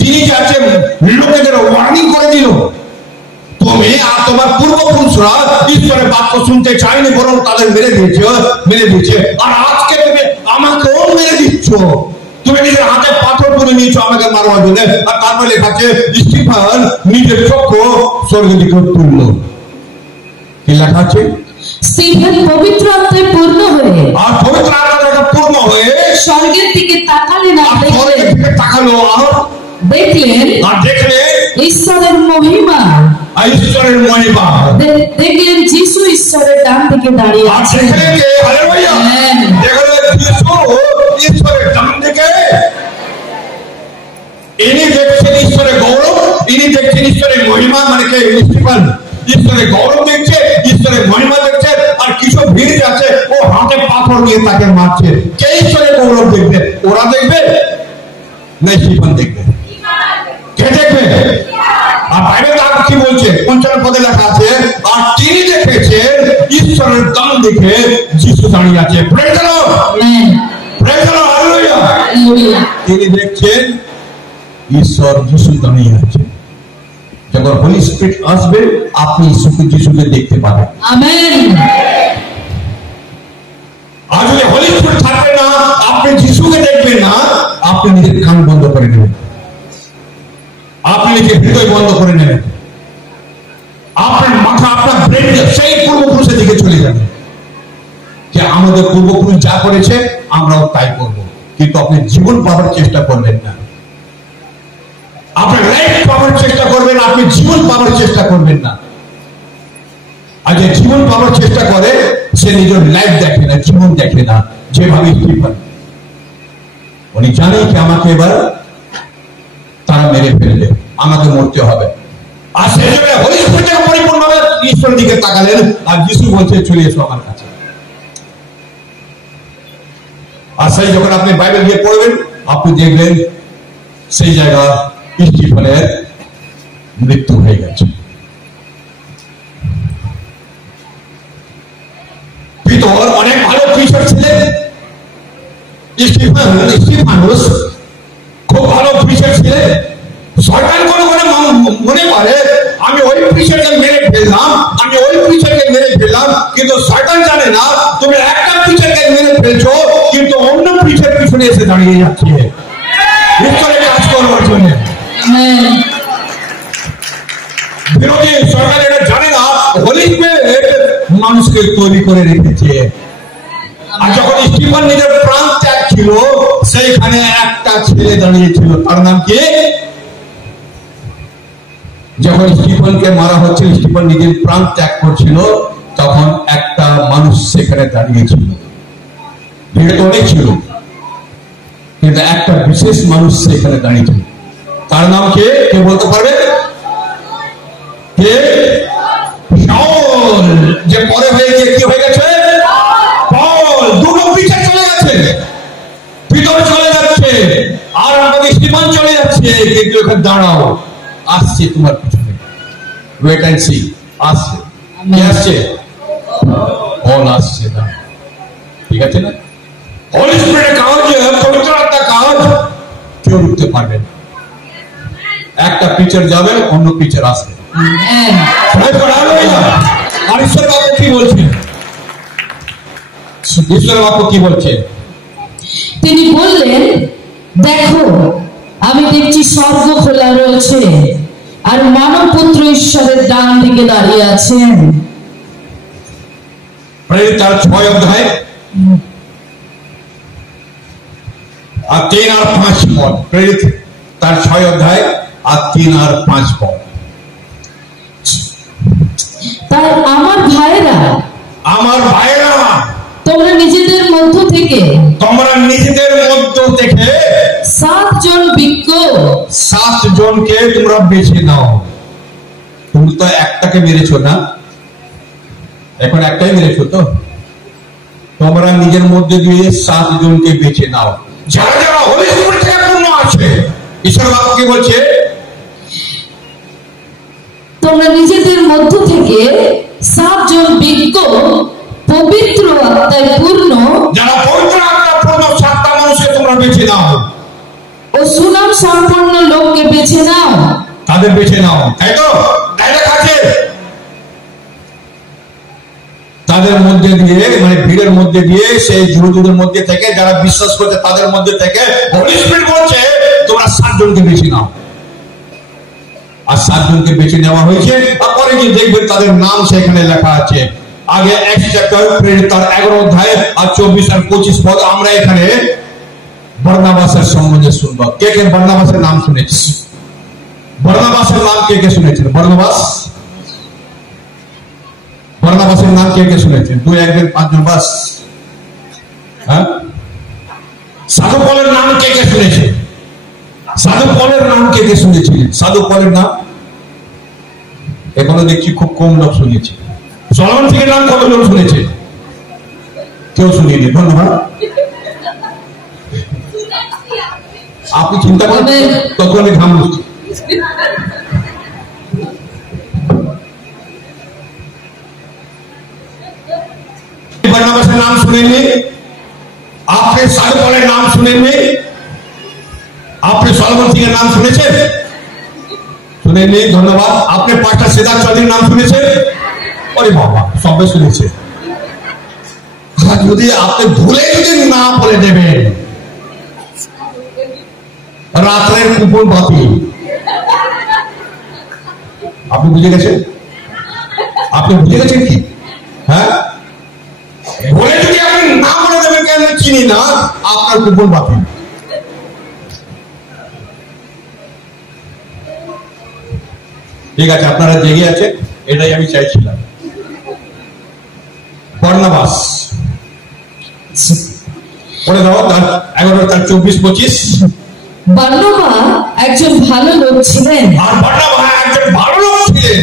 তিনি যাচ্ছে লোকেদের ওয়ার্নিং করে দিল, তুমি আর তোমার পূর্বপুরুষরা ঈশ্বরের বাক্য শুনতে চায়নি, বরং তাদের মেরে দিয়েছে। আর আজকে তুমি আমাকেও মেরে দিচ্ছ। তুমি নিজের হাতে পাথর তুলে নিয়েছো আমাকে মারবার জন্য। আর তারপরে লেখা আছে স্টিফান নিজের চক্ষু স্বর্গের দিকে তুলল। কি লেখা আছে? স্টিফেন পবিত্র আত্মায় পূর্ণ হয়ে, আর পবিত্র আত্মায় পূর্ণ হয়ে স্বর্গের দিকে তাকালেন, আর দেখলেন ঈশ্বরের মহিমা। ঈশ্বরের মহিমা দেখলেন যিশু ঈশ্বরের ডান দিকে দাঁড়িয়ে আছেন। ঈশ্বরের ডান দিকে ইনি দেখছেন ঈশ্বরের গৌরব, ইনি দেখছেন ঈশ্বরের মহিমা। মানে কে? স্টিফেন ঈশ্বরের গৌরব দেখছে, ঈশ্বরের মহিমা দেখছে। আর কিছু ভিড় আছে, ও হাতে পাথর নিয়ে তাকে মারছে। কে ঈশ্বরের গৌরব দেখবে? ওরা দেখবে না স্টিফেন দেখবে? কে দেখবে? আর বাইবেল কি বলছে? ৫৫ পদে লেখা আছে, আর তিনি দেখেছেন ঈশ্বরের ডান দিকে যিশু দাঁড়িয়ে আছে। Praise the Lord, praise the Lord, hallelujah. তিনি দেখছেন ঈশ্বর যিশু দাঁড়িয়ে আছে। যখন হোলি স্পিরিট আসবে, আপনি যিশুকে দেখতে পাবেন। আমেন। আর যদি হোলি স্পিরিট থাকবে না, আপনি যিশুকে দেখবেন না। আপনি নিজের কান বন্ধ করে নেবেন, আপনি নিজের হৃদয় বন্ধ করে নেবেন, আপনার মাথা, আপনার ব্রেন সেই পূর্বপুরুষের দিকে চলে যাবে যে আমাদের পূর্বপুরুষ যা করেছে আমরাও তাই করব। কিন্তু আপনি জীবন পাওয়ার চেষ্টা করবেন না, আপনার লাইফ পাওয়ার চেষ্টা করবেন, আপনি জীবন পাওয়ার চেষ্টা করবেন না। আর যে জীবন পাওয়ার চেষ্টা করে সে নিজের লাইফ দেখে না, জীবন দেখে না। যেভাবে স্টিফেন, উনি জানে কি আমাকে এবার তারা মেরে ফেলবে, আমাকে মরতে হবে। আর সেই জন্য হোলি স্পিরিট পরিপূর্ণভাবে ঈশ্বরের দিকে তাকালেন। আর যিশু বলছে চলে এসো আমার কাছে। আর সেই যখন আপনি বাইবেল দিয়ে পড়বেন, আপনি দেখবেন সেই জায়গা স্টিফেনের মৃত্যু হয়ে গেছে। পিতর অনেক ভালো প্রিচার ছিলেন। স্টিফানুস খুব ভালো প্রিচার ছিলেন। শয়তান কোনো মনে করে আমি ওই প্রিচারকে মেরে ফেললাম, আমি ওই প্রিচারকে মেরে ফেললাম। কিন্তু শয়তান জানে না তুমি একটা প্রিচারকে মেরে ফেলছো, কিন্তু অন্য প্রিচার পিছনে এসে দাঁড়িয়ে যাচ্ছে ঈশ্বরের কাজ করবার জন্য। বিরোধী সরকার এটা জানে না হোলি স্পিরিট মানুষকে তৈরি করে রেখেছে। আর যখন স্টিফেন নিজের প্রাণ ত্যাগ ছিল, সেইখানে একটা ছেলে দাঁড়িয়েছিল, তার নাম কি? যখন স্টিফেনকে মারা হচ্ছিল, স্টিফেন নিজের প্রাণ ত্যাগ করছিল, তখন একটা মানুষ সেখানে দাঁড়িয়েছিল। ভিড় তো অনেক ছিল, কিন্তু একটা বিশেষ মানুষ সেখানে দাঁড়িয়েছিল। তার নাম কে? কে বলতে পারবে? কে? শাউল। যে পরে হয়ে গিয়ে কি হয়ে গেছে? পল। দুটো পিছে চলে গেছে, ভিতরে চলে যাচ্ছে, আর আমাদের স্টিফেন চলে যাচ্ছে। কিন্তু এখানে দাঁড়াও, আসছে তোমার পিছনে, ওয়েট এন্ড সি। আসছে, কে আসছে? পল আসছে না, ঠিক আছে না? হোলি স্পিরিটের কাজ, পবিত্র আত্মার কাজ কেউ রুখতে পারবে না। একটা পিচার যাবে, অন্য পিচার আসবে। আর ঈশ্বর বাক্য কি বলছে? ঈশ্বর বাক্য কি বলছে? তিনি বললেন, দেখো আমি দেখছি স্বর্গ খোলা রয়েছে, আর মানব পুত্র ঈশ্বরের ডান দিকে দাঁড়িয়ে আছেন। তার 6 অধ্যায় আর 3 আর 5 পদ। প্রেরিত তার 6 অধ্যায় আর 3 আর 5 পদ। তাই আমার ভাইরা, তোমরা নিজেদের মধ্য থেকে 7 জন বিজ্ঞ, 7 জনকে তোমরা বেছে নাও। তুমি তো একটাকে মেরেছো না, এখন একটাই মেরেছো তো। তোমরা নিজের মধ্যে দিয়ে 7 জনকে বেছে নাও, যারা যারা হোলি স্পিরিট থেকে পূর্ণ আছে। ঈশ্বর বাক্য কি বলছে? তোমরা নিজেদের মধ্য থেকে 7 জন বিজ্ঞ, পবিত্র আত্মায় পূর্ণ, যারা পবিত্র আত্মা পূর্ণ 7টা মানুষকে তোমরা বেছে নাও, ও সুনাম সম্পন্ন লোক কাউকে বেছে নাও, তাদের বেছে নাও, তাই তো? ডায়লগ আছে তাদের মধ্যে দিয়ে, মানে ভিড়ের মধ্যে দিয়ে, সেই যুবকদের মধ্যে থেকে যারা বিশ্বাস করছে তাদের মধ্যে থেকে হলি স্পিরিট বলছে তোমরা 7 জনকে বেছে নাও। আর 7 জনকে বেছে নেওয়া হয়েছে। তারপরে যে দেখবেন তাদের নাম সেখানে লেখা আছে। আগে Acts চ্যাপ্টার 11 অধ্যায় আর 24 আর 25 পদ আমরা এখানে বর্ণবাসের সম্বন্ধে শুনবো। কে কে বর্ণবাসের নাম শুনেছে? বর্ণবাসের নাম কে কে শুনেছেন? বর্ণবাসের নাম কে কে শুনেছেন? 2 1 জন 5 জন বাস। হ্যাঁ, সাধু পলের নাম কে কে শুনেছে? সাধু পলের নাম কে কে শুনেছিলেন? সাধু পলের নাম এখনো দেখছি খুব কম লোক শুনেছে। সলোমন সিংহের নাম কতজন শুনেছে? কেউ শুনিনি। ধন্যবাদ। আপনি চিন্তা করেন তখন আমি ঘাম মুছছি। বর্ণবাসের নাম শুনেননি, আপনি সাধু পলের নাম শুনেননি, আপনি সলোমন সিংহের নাম শুনেছেন? শুনেননি। ধন্যবাদ। আপনি পাস্টার সিদ্ধার্থ চৌধুরীর নাম শুনেছেন? ওরে বাবা, সবাই শুনেছে। যদি আপনি ভুলে যদি না বলে দেবেন রাত্রের কুকুর বাতি, আপনি বুঝে গেছেন? আপনি বুঝে গেছেন কি? হ্যাঁ, বলে যদি আপনি না বলে দেবেন কেন চিনি না, আপনার কুকুর বাতি। ঠিক আছে, আপনারা জেগে আছেন, এটাই আমি চাইছিলাম। বর্ণবাস পড়ে দাও 11 তার 24 25। বার্নাবা একজন ভালো লোক ছিলেন, আর বার্নাবা একজন ভালো লোক ছিলেন,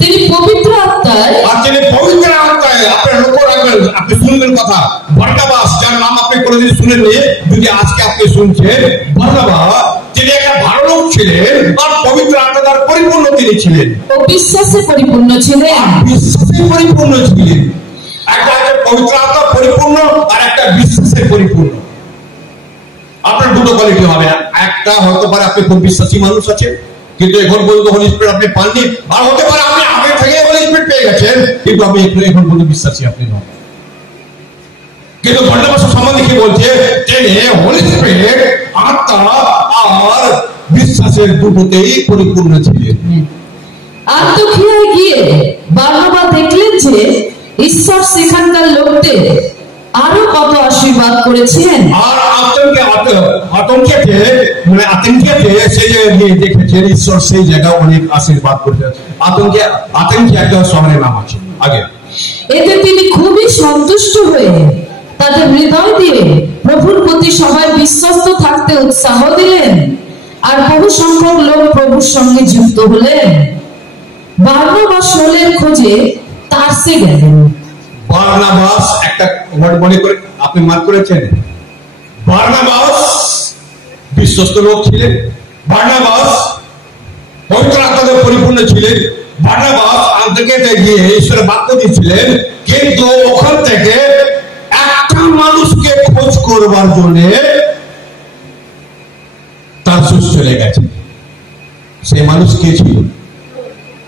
তিনি পবিত্র আত্মায়, আর তিনি পবিত্র আত্মায়। আপনার লক্ষ্য রাখবেন, আপনি শুনবেন কথা। বার্নাবাস, যার নাম আপনি কোনোদিন শুনেননি, যদি আজকে আপনি শুনছেন, বার্নাবা তিনি একটা ভালো লোক ছিলেন, আর পবিত্র আত্মা দ্বারা পরিপূর্ণ তিনি ছিলেন, ও বিশ্বাসে পরিপূর্ণ ছিলেন। বিশ্বাসে পরিপূর্ণ ছিলেন। একটা পবিত্র আত্মা পরিপূর্ণ, আর একটা বিশ্বাসে পরিপূর্ণ। আপনার দুটো কোয়ালিটি হবে। একটা হতে পারে আপনি খুব বিশ্বাসী মানুষ আছেন, কিন্তু এখন পর্যন্ত হলি স্পিরিট আপনি পাননি। আর হতে পারে আপনি আগে থেকে হলি স্পিরিট পেয়ে গেছেন, কিন্তু আপনি এখন পর্যন্ত বিশ্বাসী আপনি নন। কিন্তু বর্ণবাসের সম্বন্ধে কি বলছে? যে হলি স্পিরিট আত্মা আর বিশ্বাসের দুটোতেই পরিপূর্ণ ছিলেন। আন্তোকিয়ায় গিয়ে বার্নাবা দেখলেন যে ঈশ্বর সেখানকার লোকদের আরো কত আশীর্বাদ করেছিলেন। আর আতঙ্কিয়াতে সেই জায়গায় দেখেছেন ঈশ্বর সেই জায়গায় অনেক আশীর্বাদ করেছেন। আতঙ্কিয়া একটা শহরের নাম আছে আগে। এতে তিনি খুবই সন্তুষ্ট হয়ে তাদের হৃদয় দিয়ে প্রভুর প্রতি সবাই বিশ্বস্ত থাকতে উৎসাহ দিলেন, আর বহু সংখ্যক লোক প্রভুর সঙ্গে যুক্ত হলেন। বার্নাবা শোলের খোঁজে তার্সে গেলেন। বার্নাবাস একটা ওয়ার্ড মনে করে আপনি মার্ক করেছেন। বার্নাবাস বিশ্বস্ত লোক ছিলেন, বার্নাবাস পবিত্র আত্মাতে পরিপূর্ণ ছিলেন, বার্নাবাস আন্তর্জাতিকে গিয়ে ঈশ্বরের বাক্য দিচ্ছিলেন, কিন্তু ওখান থেকে একটা মানুষকে খোঁজ করবার জন্য তারসুস চলে গেছে। সেই মানুষ কে ছিল?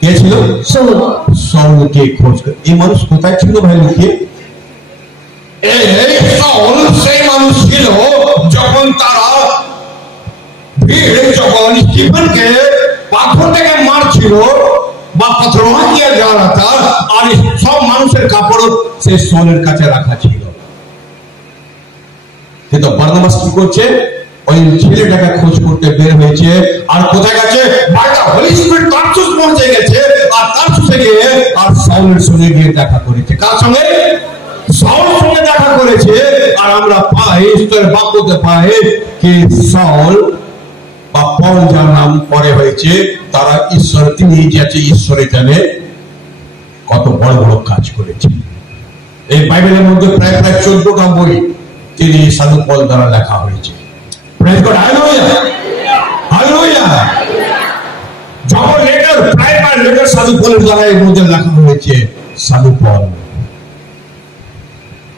কে ছিল? শাউলকে খোঁজ করে। এই মানুষ কোথায় ছিল ভাই? লুকিয়ে শাউল সেই মানুষ ছিল যখন তারা ভিড়, যখন স্টিফেনকে পাথর থেকে মারছিল বা পাথর হাঁকিয়ে যাওয়া, আর সব মানুষের কাপড় সেই শাউলের কাছে রাখা ছিল। কিন্তু বার্নাবাস কি করছে? ওই ছেলেটাকে খোঁজ করতে বের হয়েছে। আর কোথায় গেছে? হলি স্পিরিট তারসুস পৌঁছে গেছে, আর তারসুসে গিয়ে আর শাউলের সঙ্গে গিয়ে দেখা করেছে। কার সঙ্গে? শাউলের সঙ্গে দেখা করেছে। আর আমরা পাই, ঈশ্বরের বাক্যতে পাই কি শাউল বা পল, যার নাম পরে হয়েছে, তারা ঈশ্বর, তিনি যে আছে ঈশ্বরে জানে কত বড় বড় কাজ করেছে। এই বাইবেলের মধ্যে প্রায় 14টা বই তিনি সাধু পল দ্বারা লেখা হয়েছে। Praise God, hallelujah, hallelujah। যখন লেটার, প্রায় লেটার সাধু পলের দ্বারা এর মধ্যে লেখা হয়েছে। সাধু পল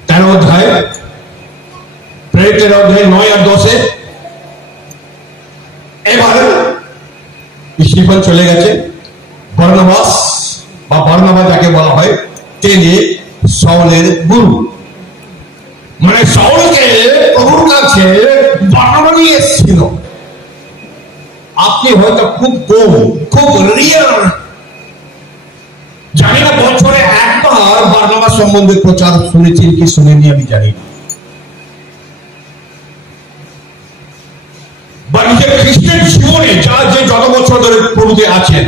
13 অধ্যায়, 9 আর 10। এবার স্টিফেন চলে গেছে, বারনাবাস বা বারনাবা যাকে বলা হয় তিনি শাউলের গুরু, মানে শাউলকে প্রভুর কাছে বারনাবা নিয়ে এসেছিল। আপনি হয়তো খুব কম, খুব রিয়ার, জানি না বছরে একবার বারনাবা সম্বন্ধে প্রচার শুনেছেন কি শুনেনি আমি জানি না। বা নিজের খ্রিস্টান জীবনে যে যত বছর ধরে প্রভুতে আছেন,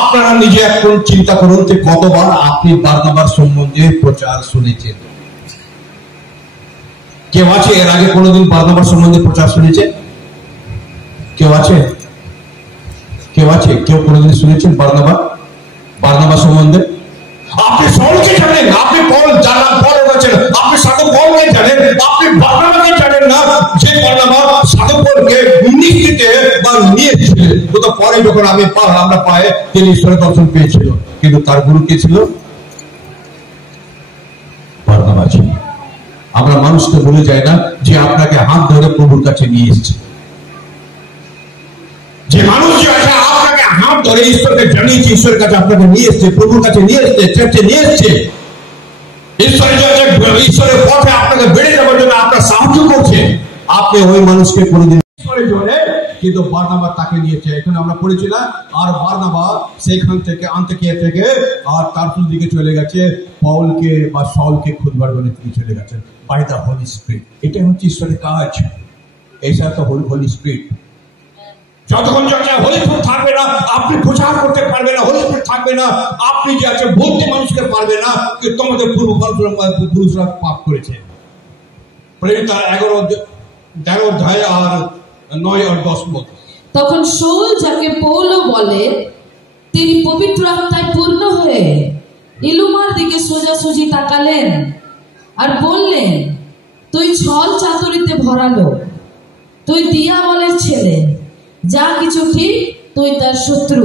আপনারা নিজে এখন চিন্তা করুন যে কতবার আপনি বারনাবার সম্বন্ধে প্রচার শুনেছেন। কেউ আছে এর আগে কোনোদিন বারনাবার সম্বন্ধে প্রচার শুনেছে? কেউ আছে? কেউ আছে? কেউ কোনোদিন শুনেছেন বারনাবা সম্বন্ধে? আপনি শাউলকে জানেন, আপনি পল জানেন, পল আছেন, আপনি সাধু পলকে জানেন, আপনি বারনাবাকে জানেন না যে বারনাবা সাধু পলকে নিশ্চিতে বা নিয়ে এসেছিলেন। তো পরে যখন আমরা পাই তিনি ঈশ্বরের দর্শন পেয়েছিল, কিন্তু তার গুরু কে ছিল? বারনাবা ছিল। আমরা মানুষকে বলে যাই না যে আপনাকে হাত ধরে প্রভুর কাছে নিয়ে এসেছে। যে মানুষ যে আছে আপনাকে হাত ধরে ঈশ্বরকে জানিয়েছে, ঈশ্বরের কাছে আপনাকে নিয়ে এসছে, প্রভুর কাছে নিয়ে এসছে, চার্চে নিয়ে এসছে, ঈশ্বরের পথে আপনাকে বেড়ে যাওয়ার জন্য আপনার সাহায্য করছে, আপনি ওই মানুষকে কোনোদিন ঈশ্বরের জন্য কিন্তু বারনাবা তাকে নিয়েছে। এখানে আমরা পড়েছি না, আর বারনাবা সেইখান থেকে আন্তিওকিয়া থেকে আর তারসুস দিকে চলে গেছে পৌলকে বা শাউলকে খুঁজবার জন্য তিনি চলে গেছেন বাই দ্য হোলি স্পিরিট। এটাই হচ্ছে ঈশ্বরের কাজ, এইটা তো হোলি স্পিরিট। যতক্ষণ হোলি স্পিরিট থাকবে না আপনি প্রচার করতে পারবে না, হোলি স্পিরিট থাকবে না আপনি যে আছে বলতে মানুষকে পারবে না যে তোমাদের পুরুষরা পাপ করেছে। তার 11 অধ্যায় আর 9 আর 10 পদ। তখন শাউল যাকে পৌলও বলে তিনি পবিত্র আত্মায় পূর্ণ হয়ে ইলুমার দিকে সোজাসুজি তাকালেন আর বললেন, তুই ছল চাতুরিতে ভরা লোক, তুই দিয়াবলের ছেলে, যা কিছু ঠিক তুই তার শত্রু,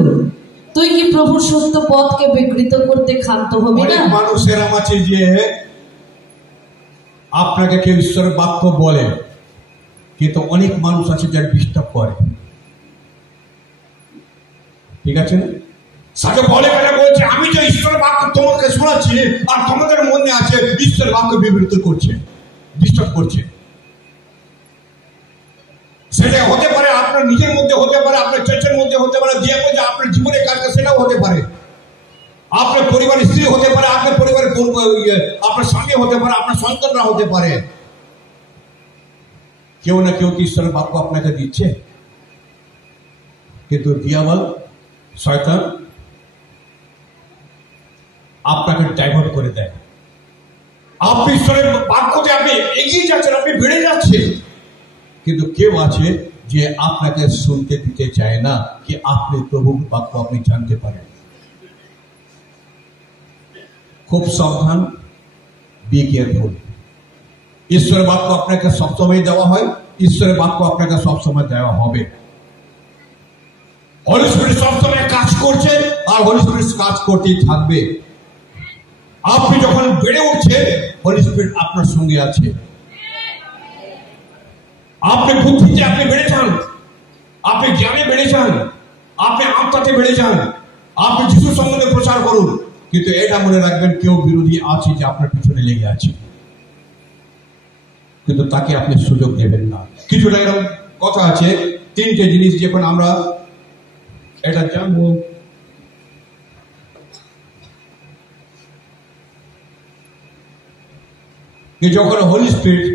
তুই কি প্রভুর সত্য পথকে বিকৃত করতে ক্ষান্ত হবি না? মানুষের আছে যে আপনাকে কেউ ঈশ্বরের বাক্য বলে, কিন্তু অনেক মানুষ আছে যারা ডিস্টার্ব করে, ঠিক আছে? সাথে বলে বলছে আমি যে ঈশ্বরের বাক্য তোমাকে শোনাচ্ছি আর তোমাদের মনে আছে ঈশ্বরের বাক্য বিবৃত করছে, ডিস্টার্ব করছে। সেটা হতে পারে আপনার নিজের মধ্যে, হতে পারে আপনার চার্চের মধ্যে, হতে পারে যে আপনার জীবনের কাজটা সেটাও হতে পারে, আপনার পরিবারের স্ত্রী হতে পারে, আপনার পরিবারের আপনার স্বামী হতে পারে, আপনার সন্তানরা হতে পারে। কেউ না কেউ কি ঈশ্বরের বাক্য আপনাকে দিচ্ছে, কিন্তু দিয়াবল শয়তান আপনাকে ডাইভার্ট করে দেয়। আপনি ঈশ্বরের বাক্যতে আপনি এগিয়ে যাচ্ছেন, আপনি বেড়ে যাচ্ছেন, কিন্তু কেউ আছে যে আপনাকে শুনতে দিতে চায় না কি আপনি প্রভুর বাক্য আপনি জানতে পারেন। খুব সাবধান, বি কেয়ারফুল। ঈশ্বরের বাক্য আপনাকে সবসময় দেওয়া হয়, ঈশ্বরের বাক্য আপনাকে সবসময় দেওয়া হবে। হোলি স্পিরিট সবসময় কাজ করছে আর হোলি স্পিরিট কাজ করতেই থাকবে। আপনি যখন বেড়ে উঠছে হোলি স্পিরিট আপনার সঙ্গে আছে। আপনি বুদ্ধিতে আপনি বেড়ে যান, আপনি জ্ঞানে বেড়ে যান, আপনি আত্মাতে বেড়ে যান, আপনি যিশু সম্বন্ধে প্রচার করুন, কিন্তু এটা মনে রাখবেন কেউ বিরোধী আছে যে আপনার পিছনে লেগে আছে, কিন্তু তাকে আপনি সুযোগ দেবেন না। কিছুটা এরকম কথা আছে, 3টে জিনিস যখন আমরা এটা জানবো, যখন হোলি স্পিরিট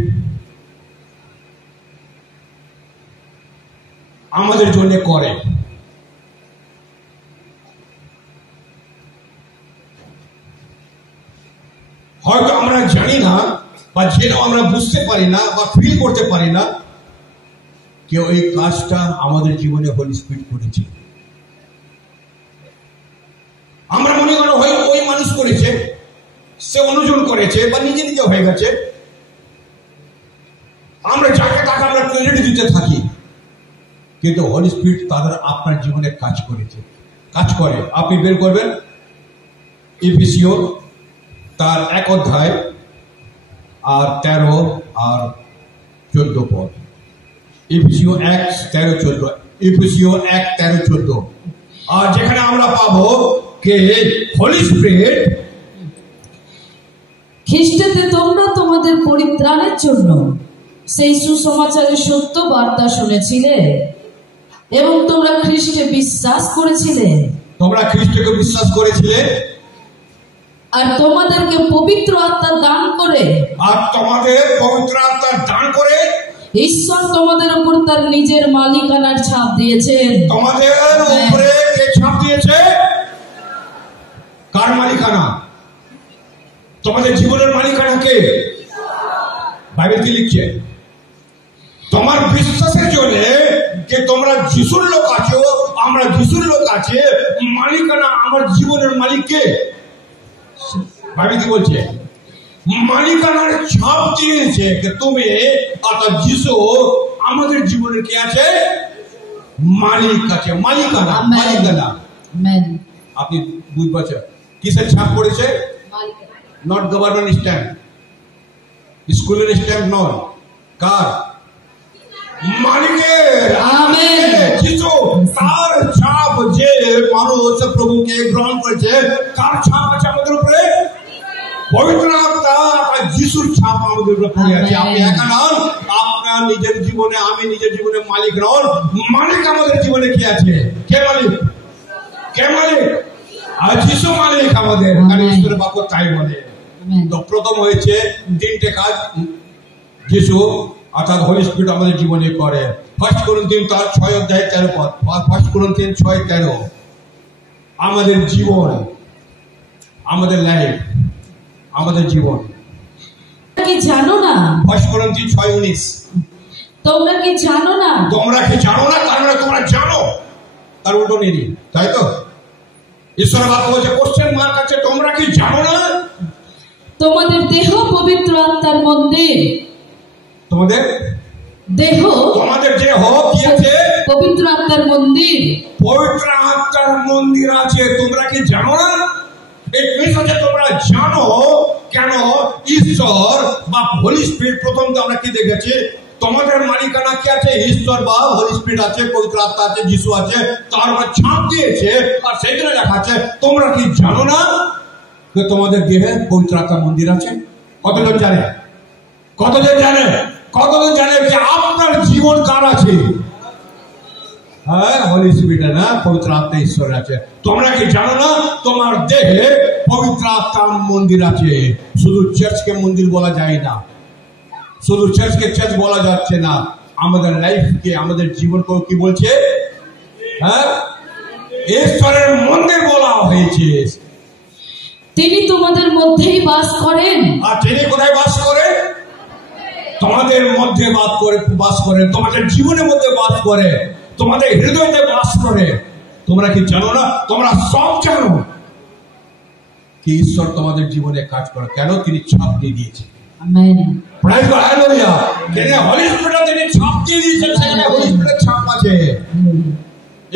আমাদের জন্য করে, হয়তো আমরা জানি না বা যেন আমরা বুঝতে পারি না বা ফিল করতে পারি না, কেউ এই কাজটা আমাদের জীবনে হোলি স্পিরিট করেছে। আমরা মনে করি ওই মানুষ করেছে, সে অনুযোগ করেছে বা নিজে নিজে হয়ে গেছে, আমরা যাকে তাকে আমরা ক্রেডিট দিতে থাকি, কিন্তু হোলি স্পিরিট তাদের আপনার জীবনে কাজ করেছে, কাজ করে। আপনি বের করবেন এফেসীয় তার 1 অধ্যায় আর 13 আর 14 পদ। এফেসীয় 1:13-14, এফেসীয় 1:13-14। আর যেখানে আমরা পাবো কে হোলি স্পিরিট, খ্রিস্টতে তোমরা তোমাদের পরিত্রাণের জন্য সেই সুসমাচারের সত্য বার্তা শুনেছিলে এবং তোমরা খ্রিস্টে বিশ্বাস করেছিলে। তোমরা খ্রিস্টকে বিশ্বাস করেছিলে আর তোমাদেরকে পবিত্র আত্মা দান করে, ঈশ্বর তোমাদের উপর তার নিজের মালিকানার ছাপ দিয়েছেন। তোমাদের উপরে কে ছাপ দিয়েছে? কার মালিকানা? তোমাদের জীবনের মালিকানা কে? বাইবেল কি লিখছে? তোমার বিশ্বাসের জন্য যে তোমরা যিশুর লোক আছো, আমরা যিশুর লোক আছে, মালিকানা আমার জীবনের মালিক কে? বাইবেল কি বলছে? মালিকানার ছাপ দিয়েছে তুমি, অর্থাৎ যিশু আমাদের জীবনের কে আছে? মালিক আছে, মালিকানা। মালিকানা আপনি বুঝতে পারছেন কিসের ছাপ পড়েছে? নট গভর্নমেন্ট স্ট্যাম্প, স্কুলের স্ট্যাম্প নয়, কার? মালিকের। আমেন। যিশু তার ছাপ, যে মানুষ প্রভুকে গ্রহণ করেছে তার ছাপ আছে আমাদের উপরে। পবিত্র আত্মা যিশুর ছাপ আমাদের উপরে পড়ে আছে। আপনি একা নন, আপনার নিজের জীবনে, আমি নিজের জীবনে মালিক নন, মালিক আমাদের জীবনে কি আছে? কে মালিক? কে মালিক? আর যিশু মালিক আমাদের। ঈশ্বরের বাক্য তাই বলে। তো প্রথম হয়েছে তিনটে কাজ যিশু অর্থাৎ হোলি স্পিরিট আমাদের জীবনে করে। ফার্স্ট করিন্থিয়ান 6:13 পদ, ফার্স্ট করিন্থিয়ান 6:13 আমাদের জীবন, আমাদের লাইফ, আমাদের জীবন। কি জানো না? ফার্স্ট করিন্থিয়ান 6:19 তোমরা কি জানো না? তোমরা কি জানো না? তার মানে তোমরা জানো, তার উল্টো নেই, তাই তো? ঈশ্বরের বাক্য বলছে কোশ্চেন মার্ক আছে, তোমরা কি জানো না? তোমাদের দেহ পবিত্র আত্মার মন্দির। তোমাদের দেহ, তোমাদের দেহ কি আছে? পবিত্র আত্মার মন্দির। পবিত্র আত্মার মন্দির আছে, তোমরা কি জানো না? এই বিষয়ে তোমরা জানো কেন? ঈশ্বর বা হোলি স্পিরিট, প্রথম তো আমরা কি দেখেছি? তোমাদের মালিকানা কি আছে? ঈশ্বর বা হোলি স্পিরিট আছে, পবিত্র আত্মা আছে, যিশু আছে, তার মানে ছাপ দিয়েছে। আর সেইখানে লেখা আছে তোমরা কি জানো না যে তোমাদের দেহে পবিত্র আত্মার মন্দির আছে? কতজন জানে? কতজন জানে? কতজন জানে যে আপনার জীবন কার আছে? হ্যাঁ, হোলি স্পিরিট না, পবিত্র আত্মা ঈশ্বর আছে। তোমরা কি জানো না তোমার দেহে পবিত্র আত্মার মন্দির আছে? শুধু চার্চকে মন্দির বলা যায় না, শুধু চার্চকে চার্চ বলা যাচ্ছে না, আমাদের লাইফকে, আমাদের জীবনকে কি বলছে? হ্যাঁ, ঈশ্বরের মন্দির বলা হয়েছে। তিনি তোমাদের মধ্যেই বাস করেন। আর তিনি কোথায় বাস করেন? তোমাদের মধ্যে বাস করে, তোমাদের জীবনের মধ্যে বাস করে, তোমাদের হৃদয়তে বাস করে। তোমরা কি জানো না? তোমরা সব জানো কি ঈশ্বর তোমাদের জীবনে কাজ করে। কেন? তিনি ছাপ দিয়ে দিয়েছে। আমেন। Prize god, hallelujah. তিনি হোলি স্পিরিট, তিনি ছাপ দিয়ে দিয়েছেন, সেখানে হোলি স্পিরিটের ছাপ আছে।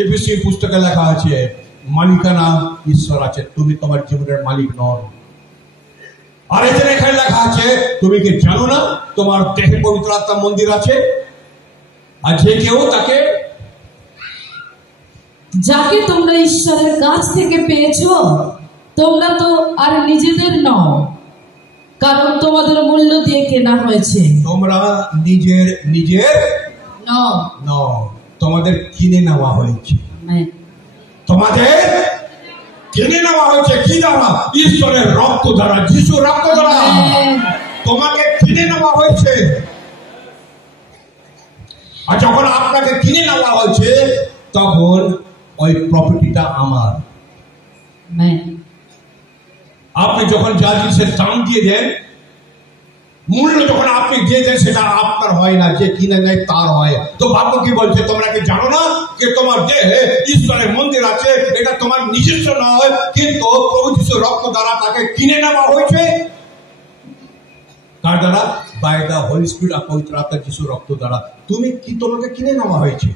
এফেসীয় পুস্তকে লেখা আছে মালিকানা ঈশ্বর আছে, তুমি তোমার জীবনের মালিক নও। আর এখানে লেখা আছে তুমি কি জানো না তোমার দেহে পবিত্র আত্মার মন্দির আছে? আর যে কেউ তাকে, যাকে তোমরা ঈশ্বরের কাছ থেকে পেয়েছো, তোমরা তো আর নিজেদের নও, কারণ তোমাদের মূল্য দিয়ে কেনা হয়েছে। তোমরা নিজের নও, তোমাদের কিনে নেওয়া হয়েছে। তোমাদের কিনে নেওয়া হয়েছে কি দ্বারা? ঈশ্বরের রক্ত দ্বারা, যিশুর রক্ত দ্বারা তোমাকে কিনে নেওয়া হয়েছে। আর যখন আপনাকে কিনে নেওয়া হয়েছে তখন ওই প্রপার্টিটা আমার। আপনি যখন যা জিনিসের দাম দিয়ে দেন, মূল্য যখন আপনি দিয়ে দেন, সেটা আপনার হয় না, যে কিনে নেয় তার হয়। তো বাক্য কি বলছে? তোমরা কি জানো না যে তোমার দেহে ঈশ্বরের মন্দির আছে? এটা তোমার নিজস্ব নয়, কিন্তু প্রভু যিশুর রক্ত দ্বারা তাকে কিনে নেওয়া হয়েছে। কার দ্বারা? বাই দ্য হোলি স্পিরিট, পবিত্র আত্মা, যিশুর রক্ত দ্বারা তোমাকে কিনে নেওয়া হয়েছে।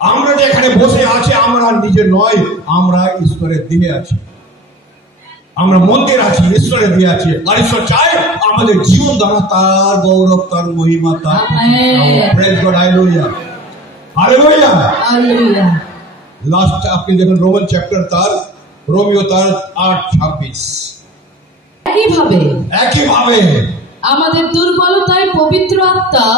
আমরা যে এখানে বসে আছি, আমরা নিজে নয়, আমরা ঈশ্বরের দেহে আছি, আমরা মন্দির আছি, ঈশ্বরের দিয়ে আছি। আর ঈশ্বর চায় আমাদের জীবন দ্বারা তার গৌরব, তার মহিমা, তার praise God, hallelujah, hallelujah. Last আপনি দেখুন রোমান চ্যাপ্টার তার রোমিও তার 8:26। একইভাবে আমাদের দুর্বলতায় পবিত্র আত্মা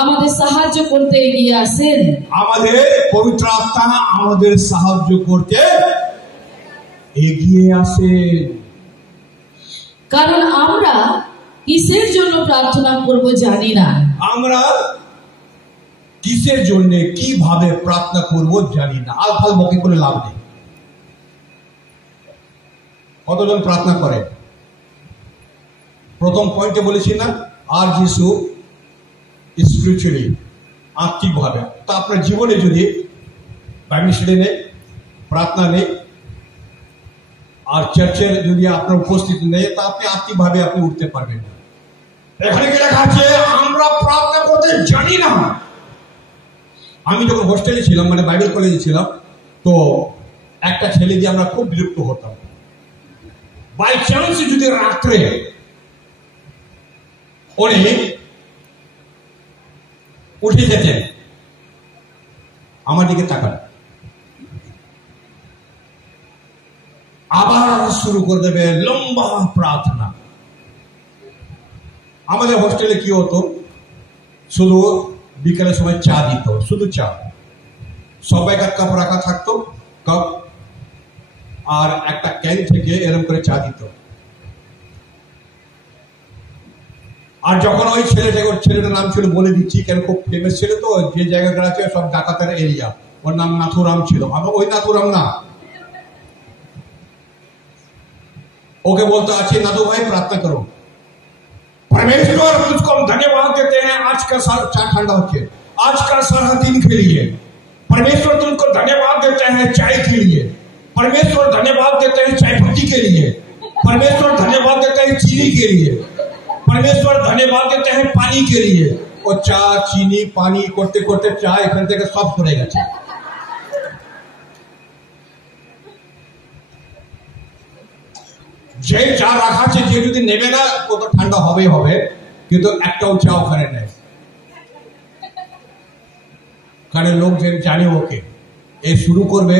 আমাদের সাহায্য করতে এগিয়ে আসেন। আমাদের পবিত্র আত্মা আমাদের সাহায্য করতে এগিয়ে আসেন। কারণ আমরা কিসের জন্য প্রার্থনা করব জানি না। আমরা কিসের জন্য কিভাবে প্রার্থনা করব জানি না। আলফাল বকে করে লাভ নেই। কতজন প্রার্থনা করে? প্রথম পয়েন্টে বলেছি না, আর যিশু স্পিরিচুয়ালি, আত্মিকভাবে। তা আপনার জীবনে যদি বাইবেল স্টাডি নেই, প্রার্থনা নেই, আর চার্চের যদি আপনার উপস্থিতি নেই, তা আপনি আত্মিকভাবে আপনি উঠতে পারবেন না। এখানে কি লেখা আছে? আমরা প্রার্থনা করতে জানি না। আমি যখন হোস্টেলে ছিলাম, মানে বাইবেল কলেজে ছিলাম, তো একটা ছেলে দিয়ে আমরা খুব বিরক্ত হতাম। বাই চান্স যদি রাত্রে উনি উঠে যেতেন, আমার দিকে তাকান, আবার শুরু করে দেবে লম্বা প্রার্থনা। আমাদের হোস্টেলে কি হতো, শুধু বিকেলের সময় চা দিত, শুধু চা। সবাই কাপ রাখা থাকতো, কাপ আর একটা ক্যান থেকে এরকম করে চা দিত। আর যখন ওই ছেলেটার নাম ছিল, বলে দিচ্ছি কেন, খুব ফেমাস ছিল তো, যে জায়গাটা আছে সব ডাকাতের এরিয়া, ওর নাম নাথুরাম ছিল। আমার ওই নাথুরাম না, ओके बोलता अच्छे नादू भाई प्रार्थना करो, परमेश्वर तुझको हम धन्यवाद देते हैं आज का चाय ठंडा होके, आज का सारा दिन के लिए। परमेश्वर तुमको धन्यवाद देते हैं चाय के लिए, परमेश्वर धन्यवाद देते हैं चाय पत्ती के लिए, परमेश्वर धन्यवाद देते हैं चीनी के लिए, परमेश्वर धन्यवाद देते हैं पानी के लिए। और चा चीनी पानी करते करते चाय एखान থেকে সব সরে গেছে। যে চা রাখা আছে, যে যদি নেবে না, ও তো ঠান্ডা হবেই হবে, কিন্তু একটাও চা ওখানে নেই। কারণ লোক যে জানে ওকে এ শুরু করবে,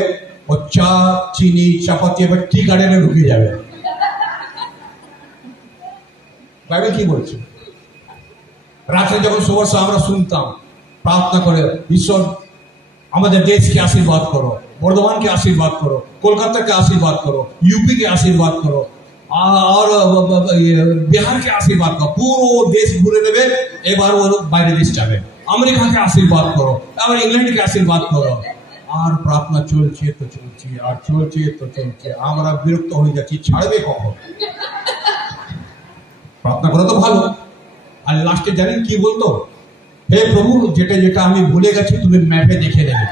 ও চা চিনি চাপাতি এবার টি গার্ডেনে ঢুকে যাবে। বাইবেল কি বলছে? রাত্রে যখন সবার সাথে আমরা শুনতাম প্রার্থনা করে, ঈশ্বর আমাদের দেশকে আশীর্বাদ করো, বর্ধমানকে আশীর্বাদ করো, কলকাতাকে আশীর্বাদ করো, यूपी के आशीर्वाद करो और बिहार के आशीर्वाद करो, পুরো দেশ ঘুরে দেবে। এবার ওর বাইরে দেশ যাবে, আমেরিকাকে আশীর্বাদ করো, আবার ইংল্যান্ডকে আশীর্বাদ করো। আর প্রার্থনা চলছে তো চলছে, আর চলছে তো চলছে। আমরা বিরক্ত হয়ে যাচ্ছি, ছাড়বে কখন? প্রার্থনা করা তো ভালো। আর লাস্টে জানেন কি বলতো? হে প্রভু, যেটা যেটা আমি ভুলে গেছি তুমি ম্যাপে দেখে নেবে।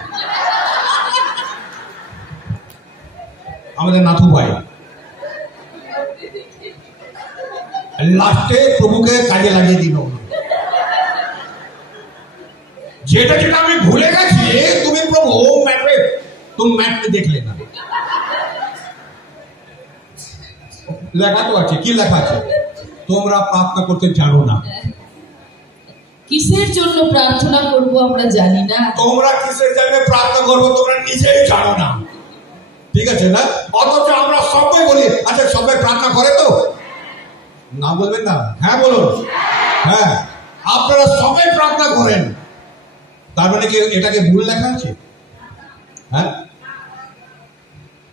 আমাদের নাথু ভাই লাস্টে প্রভুকে কাজে লাগিয়ে দিল, যেটা যেটা আমি ভুলে গেছি তুমি প্রভু ম্যাপে, তুমি ম্যাপে দেখলে না। লেখা তো আছে, কি লেখা আছে? তোমরা প্রার্থনা করতে জানো না। কিসের জন্য প্রার্থনা করব আমরা জানি না। তোমরা কিসের জন্য প্রার্থনা করবো তোমরা নিজেই জানো না, ঠিক আছে না? অথচ আমরা সবাই বলি, আচ্ছা সবাই প্রার্থনা করে তো? না বলবেন না? হ্যাঁ বলুন। হ্যাঁ, আপনারা সবাই প্রার্থনা করেন, তার মানে কি এটাকে ভুল লেখা আছে? হ্যাঁ,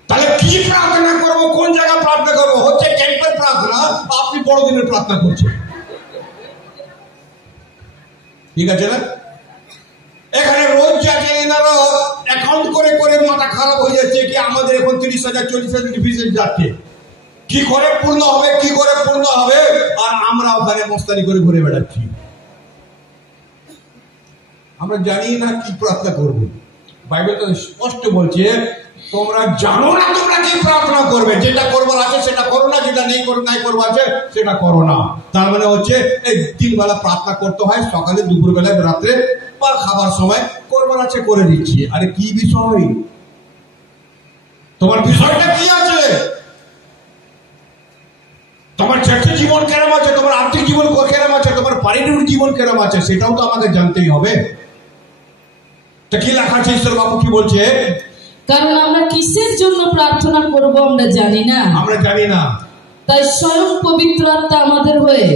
তাহলে কি প্রার্থনা করবো, কোন জায়গায় প্রার্থনা করবো? হচ্ছে ক্যাম্পের প্রার্থনা, আপনি বড়দিনের প্রার্থনা করছেন, ঠিক আছে না? এখানে রোজ যাচ্ছে এনারা অ্যাকাউন্ট করে করে মাথা খারাপ হয়ে যাচ্ছে কি আমাদের এখন 30,000 40,000 ডিভিশন যাচ্ছে, কি করে পূর্ণ হবে, কি করে পূর্ণ হবে? আর আমরা ওখানে মস্তানি করে ঘুরে বেড়াচ্ছি, আমরা জানি না কি প্রার্থনা করবো। বাইবেল তো স্পষ্ট বলছে তোমরা জানো না তোমরা কি প্রার্থনা করবে, যেটা করবার আছে সেটা করো না, যেটা নেই করবো আছে সেটা করো না। তার মানে হচ্ছে এই 3 বেলা প্রার্থনা করতে হয়, সকালে, দুপুর বেলায়, রাত্রে, বা খাবার সময়। করবার আছে করে দিচ্ছি। আরে কি বিষয়? তোমার বিষয়টা কি আছে? তোমার চার্চের জীবন কেরম আছে, তোমার আর্থিক জীবন কেরম আছে, তোমার পারিবারিক জীবন কেরম আছে, সেটাও তো আমাকে জানতেই হবে। তা কি লেখা আছে? ঈশ্বর বাবু কি বলছে? কারণ আমরা কিসের জন্য প্রার্থনা করব আমরা জানি না। আমরা জানি না। তাই স্বয়ং পবিত্র আত্মা আমাদের হয়ে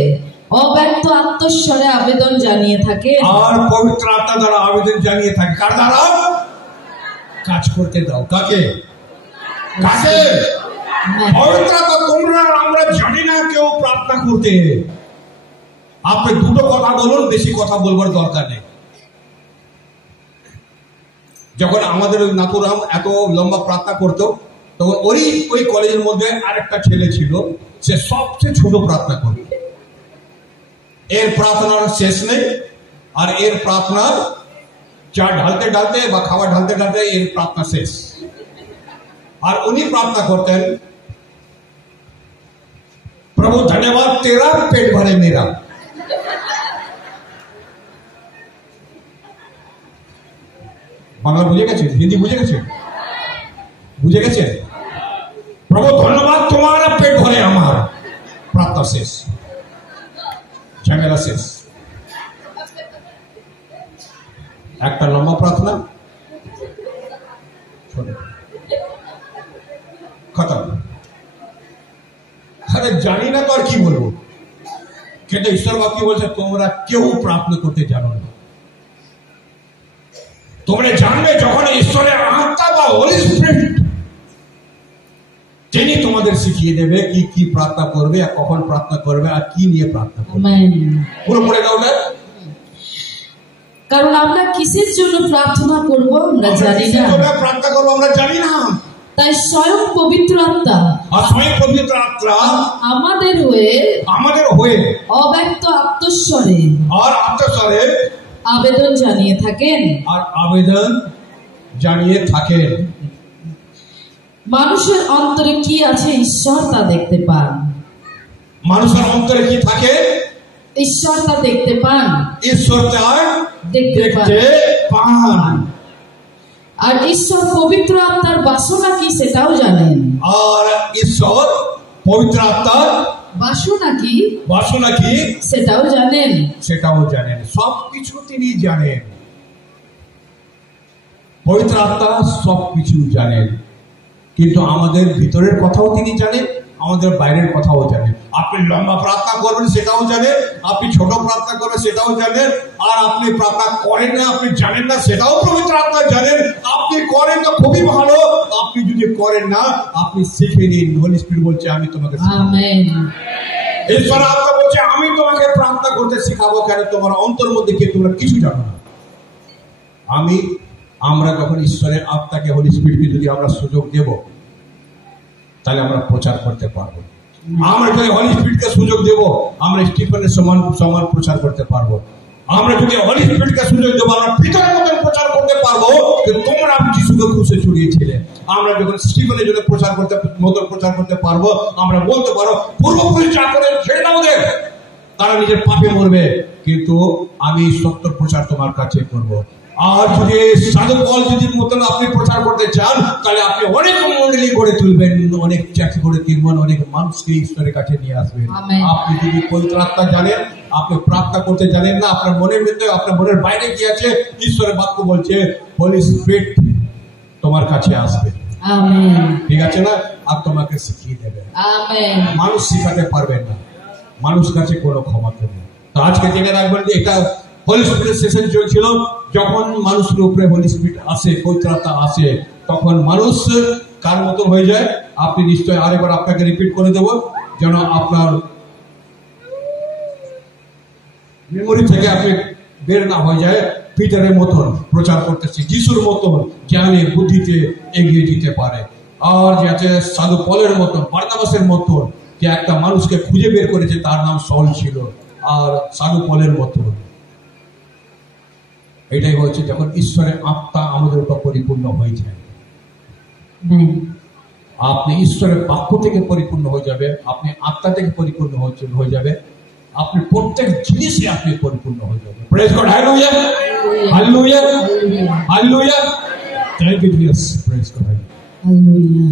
অব্যক্ত আত্মস্বরে আবেদন জানিয়ে থাকে। আর পবিত্র আত্মা দ্বারা আবেদন জানিয়ে থাকে কার দ্বারা? কাজ করতে দাও। কাকে? কাকে? পবিত্র আত্মা তোমরা আমরা জানি না কেউ প্রার্থনা করতে। আপনি দুটো কথা বলুন, বেশি কথা বলবার দরকার নেই। যখন আমাদের ওই নাতুরাম এত লম্বা প্রার্থনা করতো, তখন ওই কলেজের মধ্যে আরেকটা ছেলে ছিল, সে সবচেয়ে ছোট প্রার্থনা করত। এর প্রার্থনার শেষ নেই, আর এর প্রার্থনা চা ঢালতে ঢালতে বা খাবার ঢালতে ঢালতে এর প্রার্থনা শেষ। আর উনি প্রার্থনা করতেন, প্রভু ধন্যবাদ তেরা, পেট ভরে মেরা। বাংলা বুঝে গেছে? হিন্দি বুঝে গেছে? বুঝে গেছে? প্রভু ধন্যবাদ তোমার, পেট ভরে আমার। প্রার্থনা শেষ, ঝামেলা শেষ। একটা লম্বা প্রার্থনা খতম। আরে জানি না তো আর কি বলবো, কিন্তু ঈশ্বর বাক্য বলছে তোমরা কেউ প্রার্থনা করতে জানো না। তোমরা জানবে যখন ঈশ্বরের আত্মা বা হোলি স্পিরিট তিনি তোমাদের শিখিয়ে দেবে কি কি প্রার্থনা করবে, আর কখন প্রার্থনা করবে, আর কি নিয়ে প্রার্থনা করবে। পুরো পড়ে দাও না। কারণ আমরা কিসের জন্য প্রার্থনা করব আমরা জানি না। প্রার্থনা করবো আমরা জানি না। তাই স্বয়ং পবিত্র আত্মা, আর স্বয়ং পবিত্র আত্মা আমাদের হয়ে অব্যক্ত আত্মস্বরে আবেদন জানিয়ে থাকেন। আর আবেদন জানিয়ে থাকেন। মানুষের অন্তরে কি আছে ঈশ্বর তা দেখতে পান। মানুষের অন্তরে কি থাকে ঈশ্বর তা দেখতে পান। ঈশ্বর তা দেখতে পান। আর ঈশ্বর পবিত্র আত্মার বাসনা কি সেটাও জানেন। আর ঈশ্বর পবিত্র আত্মার বাসনা কি সেটাও জানেন। সবকিছু তিনি জানেন। পবিত্র আত্মা সবকিছু জানেন, কিন্তু আমাদের ভিতরের কথাও তিনি জানেন, আমাদের বাইরের কথাও জানেন। আপনি লম্বা প্রার্থনা করবেন সেটাও জানেন, আপনি ছোট প্রার্থনা করবেন সেটাও জানেন, আর আপনি প্রার্থনা করেন না, আপনি জানেন না সেটাও পবিত্র আত্মা জানেন। আপনি করেন তো খুবই ভালো, আপনি যদি করেন না আপনি শিখে নিন। হোলি স্পিরিট বলছে আমি তোমাকে আমেন। ঈশ্বর আত্মা বলছে আমি তোমাকে প্রার্থনা করতে শিখাবো। কেন? তোমার অন্তর মধ্যে কি তোমরা কিছু জানো না। আমরা যখন ঈশ্বরের আত্মাকে হোলি স্পিরিটকে যদি আমরা সুযোগ দেব, তাহলে আমরা প্রচার করতে পারবো। আমরা যদি হোলি স্পিরিটকে সুযোগ দেব, আমরা স্টিফেনের সমান প্রচার করতে পারবো। আমরা যদি হোলি স্পিরিটকে সুযোগ দেবো, আমরা পিতার মতন প্রচার করতে পারবো যে তোমরা যিশুকে ক্রুশে ছড়িয়েছিলে। আমরা যখন স্টিফেনের জন্য প্রচার করতে পারবো, আমরা বলতে পারবো পূর্বপুরুষ যা করে ছেড়ে দাও ওদের, তারা নিজের পাপে মরবে, কিন্তু আমি সত্য প্রচার তোমার কাছে করবো। আর যদি সাধু পল যদি মতন আপনি প্রচার করতে চান, তাহলে আপনি অনেক মন্ডলী গড়ে তুলবেন, অনেক চাকরি গড়ে তুলবেন, অনেক মানুষকে ঈশ্বরের কাছে নিয়ে আসবেন। আপনি যদি পবিত্র আত্মা জানেন, আপনি প্রার্থনা করতে জানেন না, আপনার মনের ভিতরে আপনার মনের বাইরে কি আছে, ঈশ্বরের বাক্য বলছে হোলি স্পিরিট তোমার কাছে আসবে। ঠিক আছে না? আর তোমাকে শিখিয়ে দেবে। মানুষ শিখাতে পারবেন না, মানুষ কাছে কোনো ক্ষমতা নেই। তো আজকে জেনে রাখবেন যে এটা হোলি স্পিরিট সেশন চলছিল। যখন মানুষের উপরে হোলি স্পিরিট আসে, পবিত্র আত্মা আসে, তখন মানুষ কার মতো হয়ে যায়। আপনি নিশ্চয় আরেকবার আপনাকে রিপিট করে দেব, যেন আপনার মেমোরি থেকে আপনি বের না হয়ে যায়। পিটারের মতন প্রচার করতেছে, যিশুর মতন জ্ঞানে বুদ্ধিতে এগিয়ে যেতে পারে। আর যে আছে সাধু পলের মতন, বারনাবাসের মতন, যে একটা মানুষকে খুঁজে বের করেছে, তার নাম সল ছিল। আর সাধু পলের মতন এটাই হচ্ছে যখন ঈশ্বরের আত্মা আমাদের উপর পরিপূর্ণ হয়ে যায়। আপনি ঈশ্বরের বাক্য থেকে পরিপূর্ণ হয়ে যাবে, আপনি আত্মা থেকে পরিপূর্ণ হয়ে যাবে, আপনি প্রত্যেক জিনিসে আপনি পরিপূর্ণ হয়ে যাবে। Praise God, hallelujah, hallelujah, hallelujah. Thank you Jesus, praise God, hallelujah.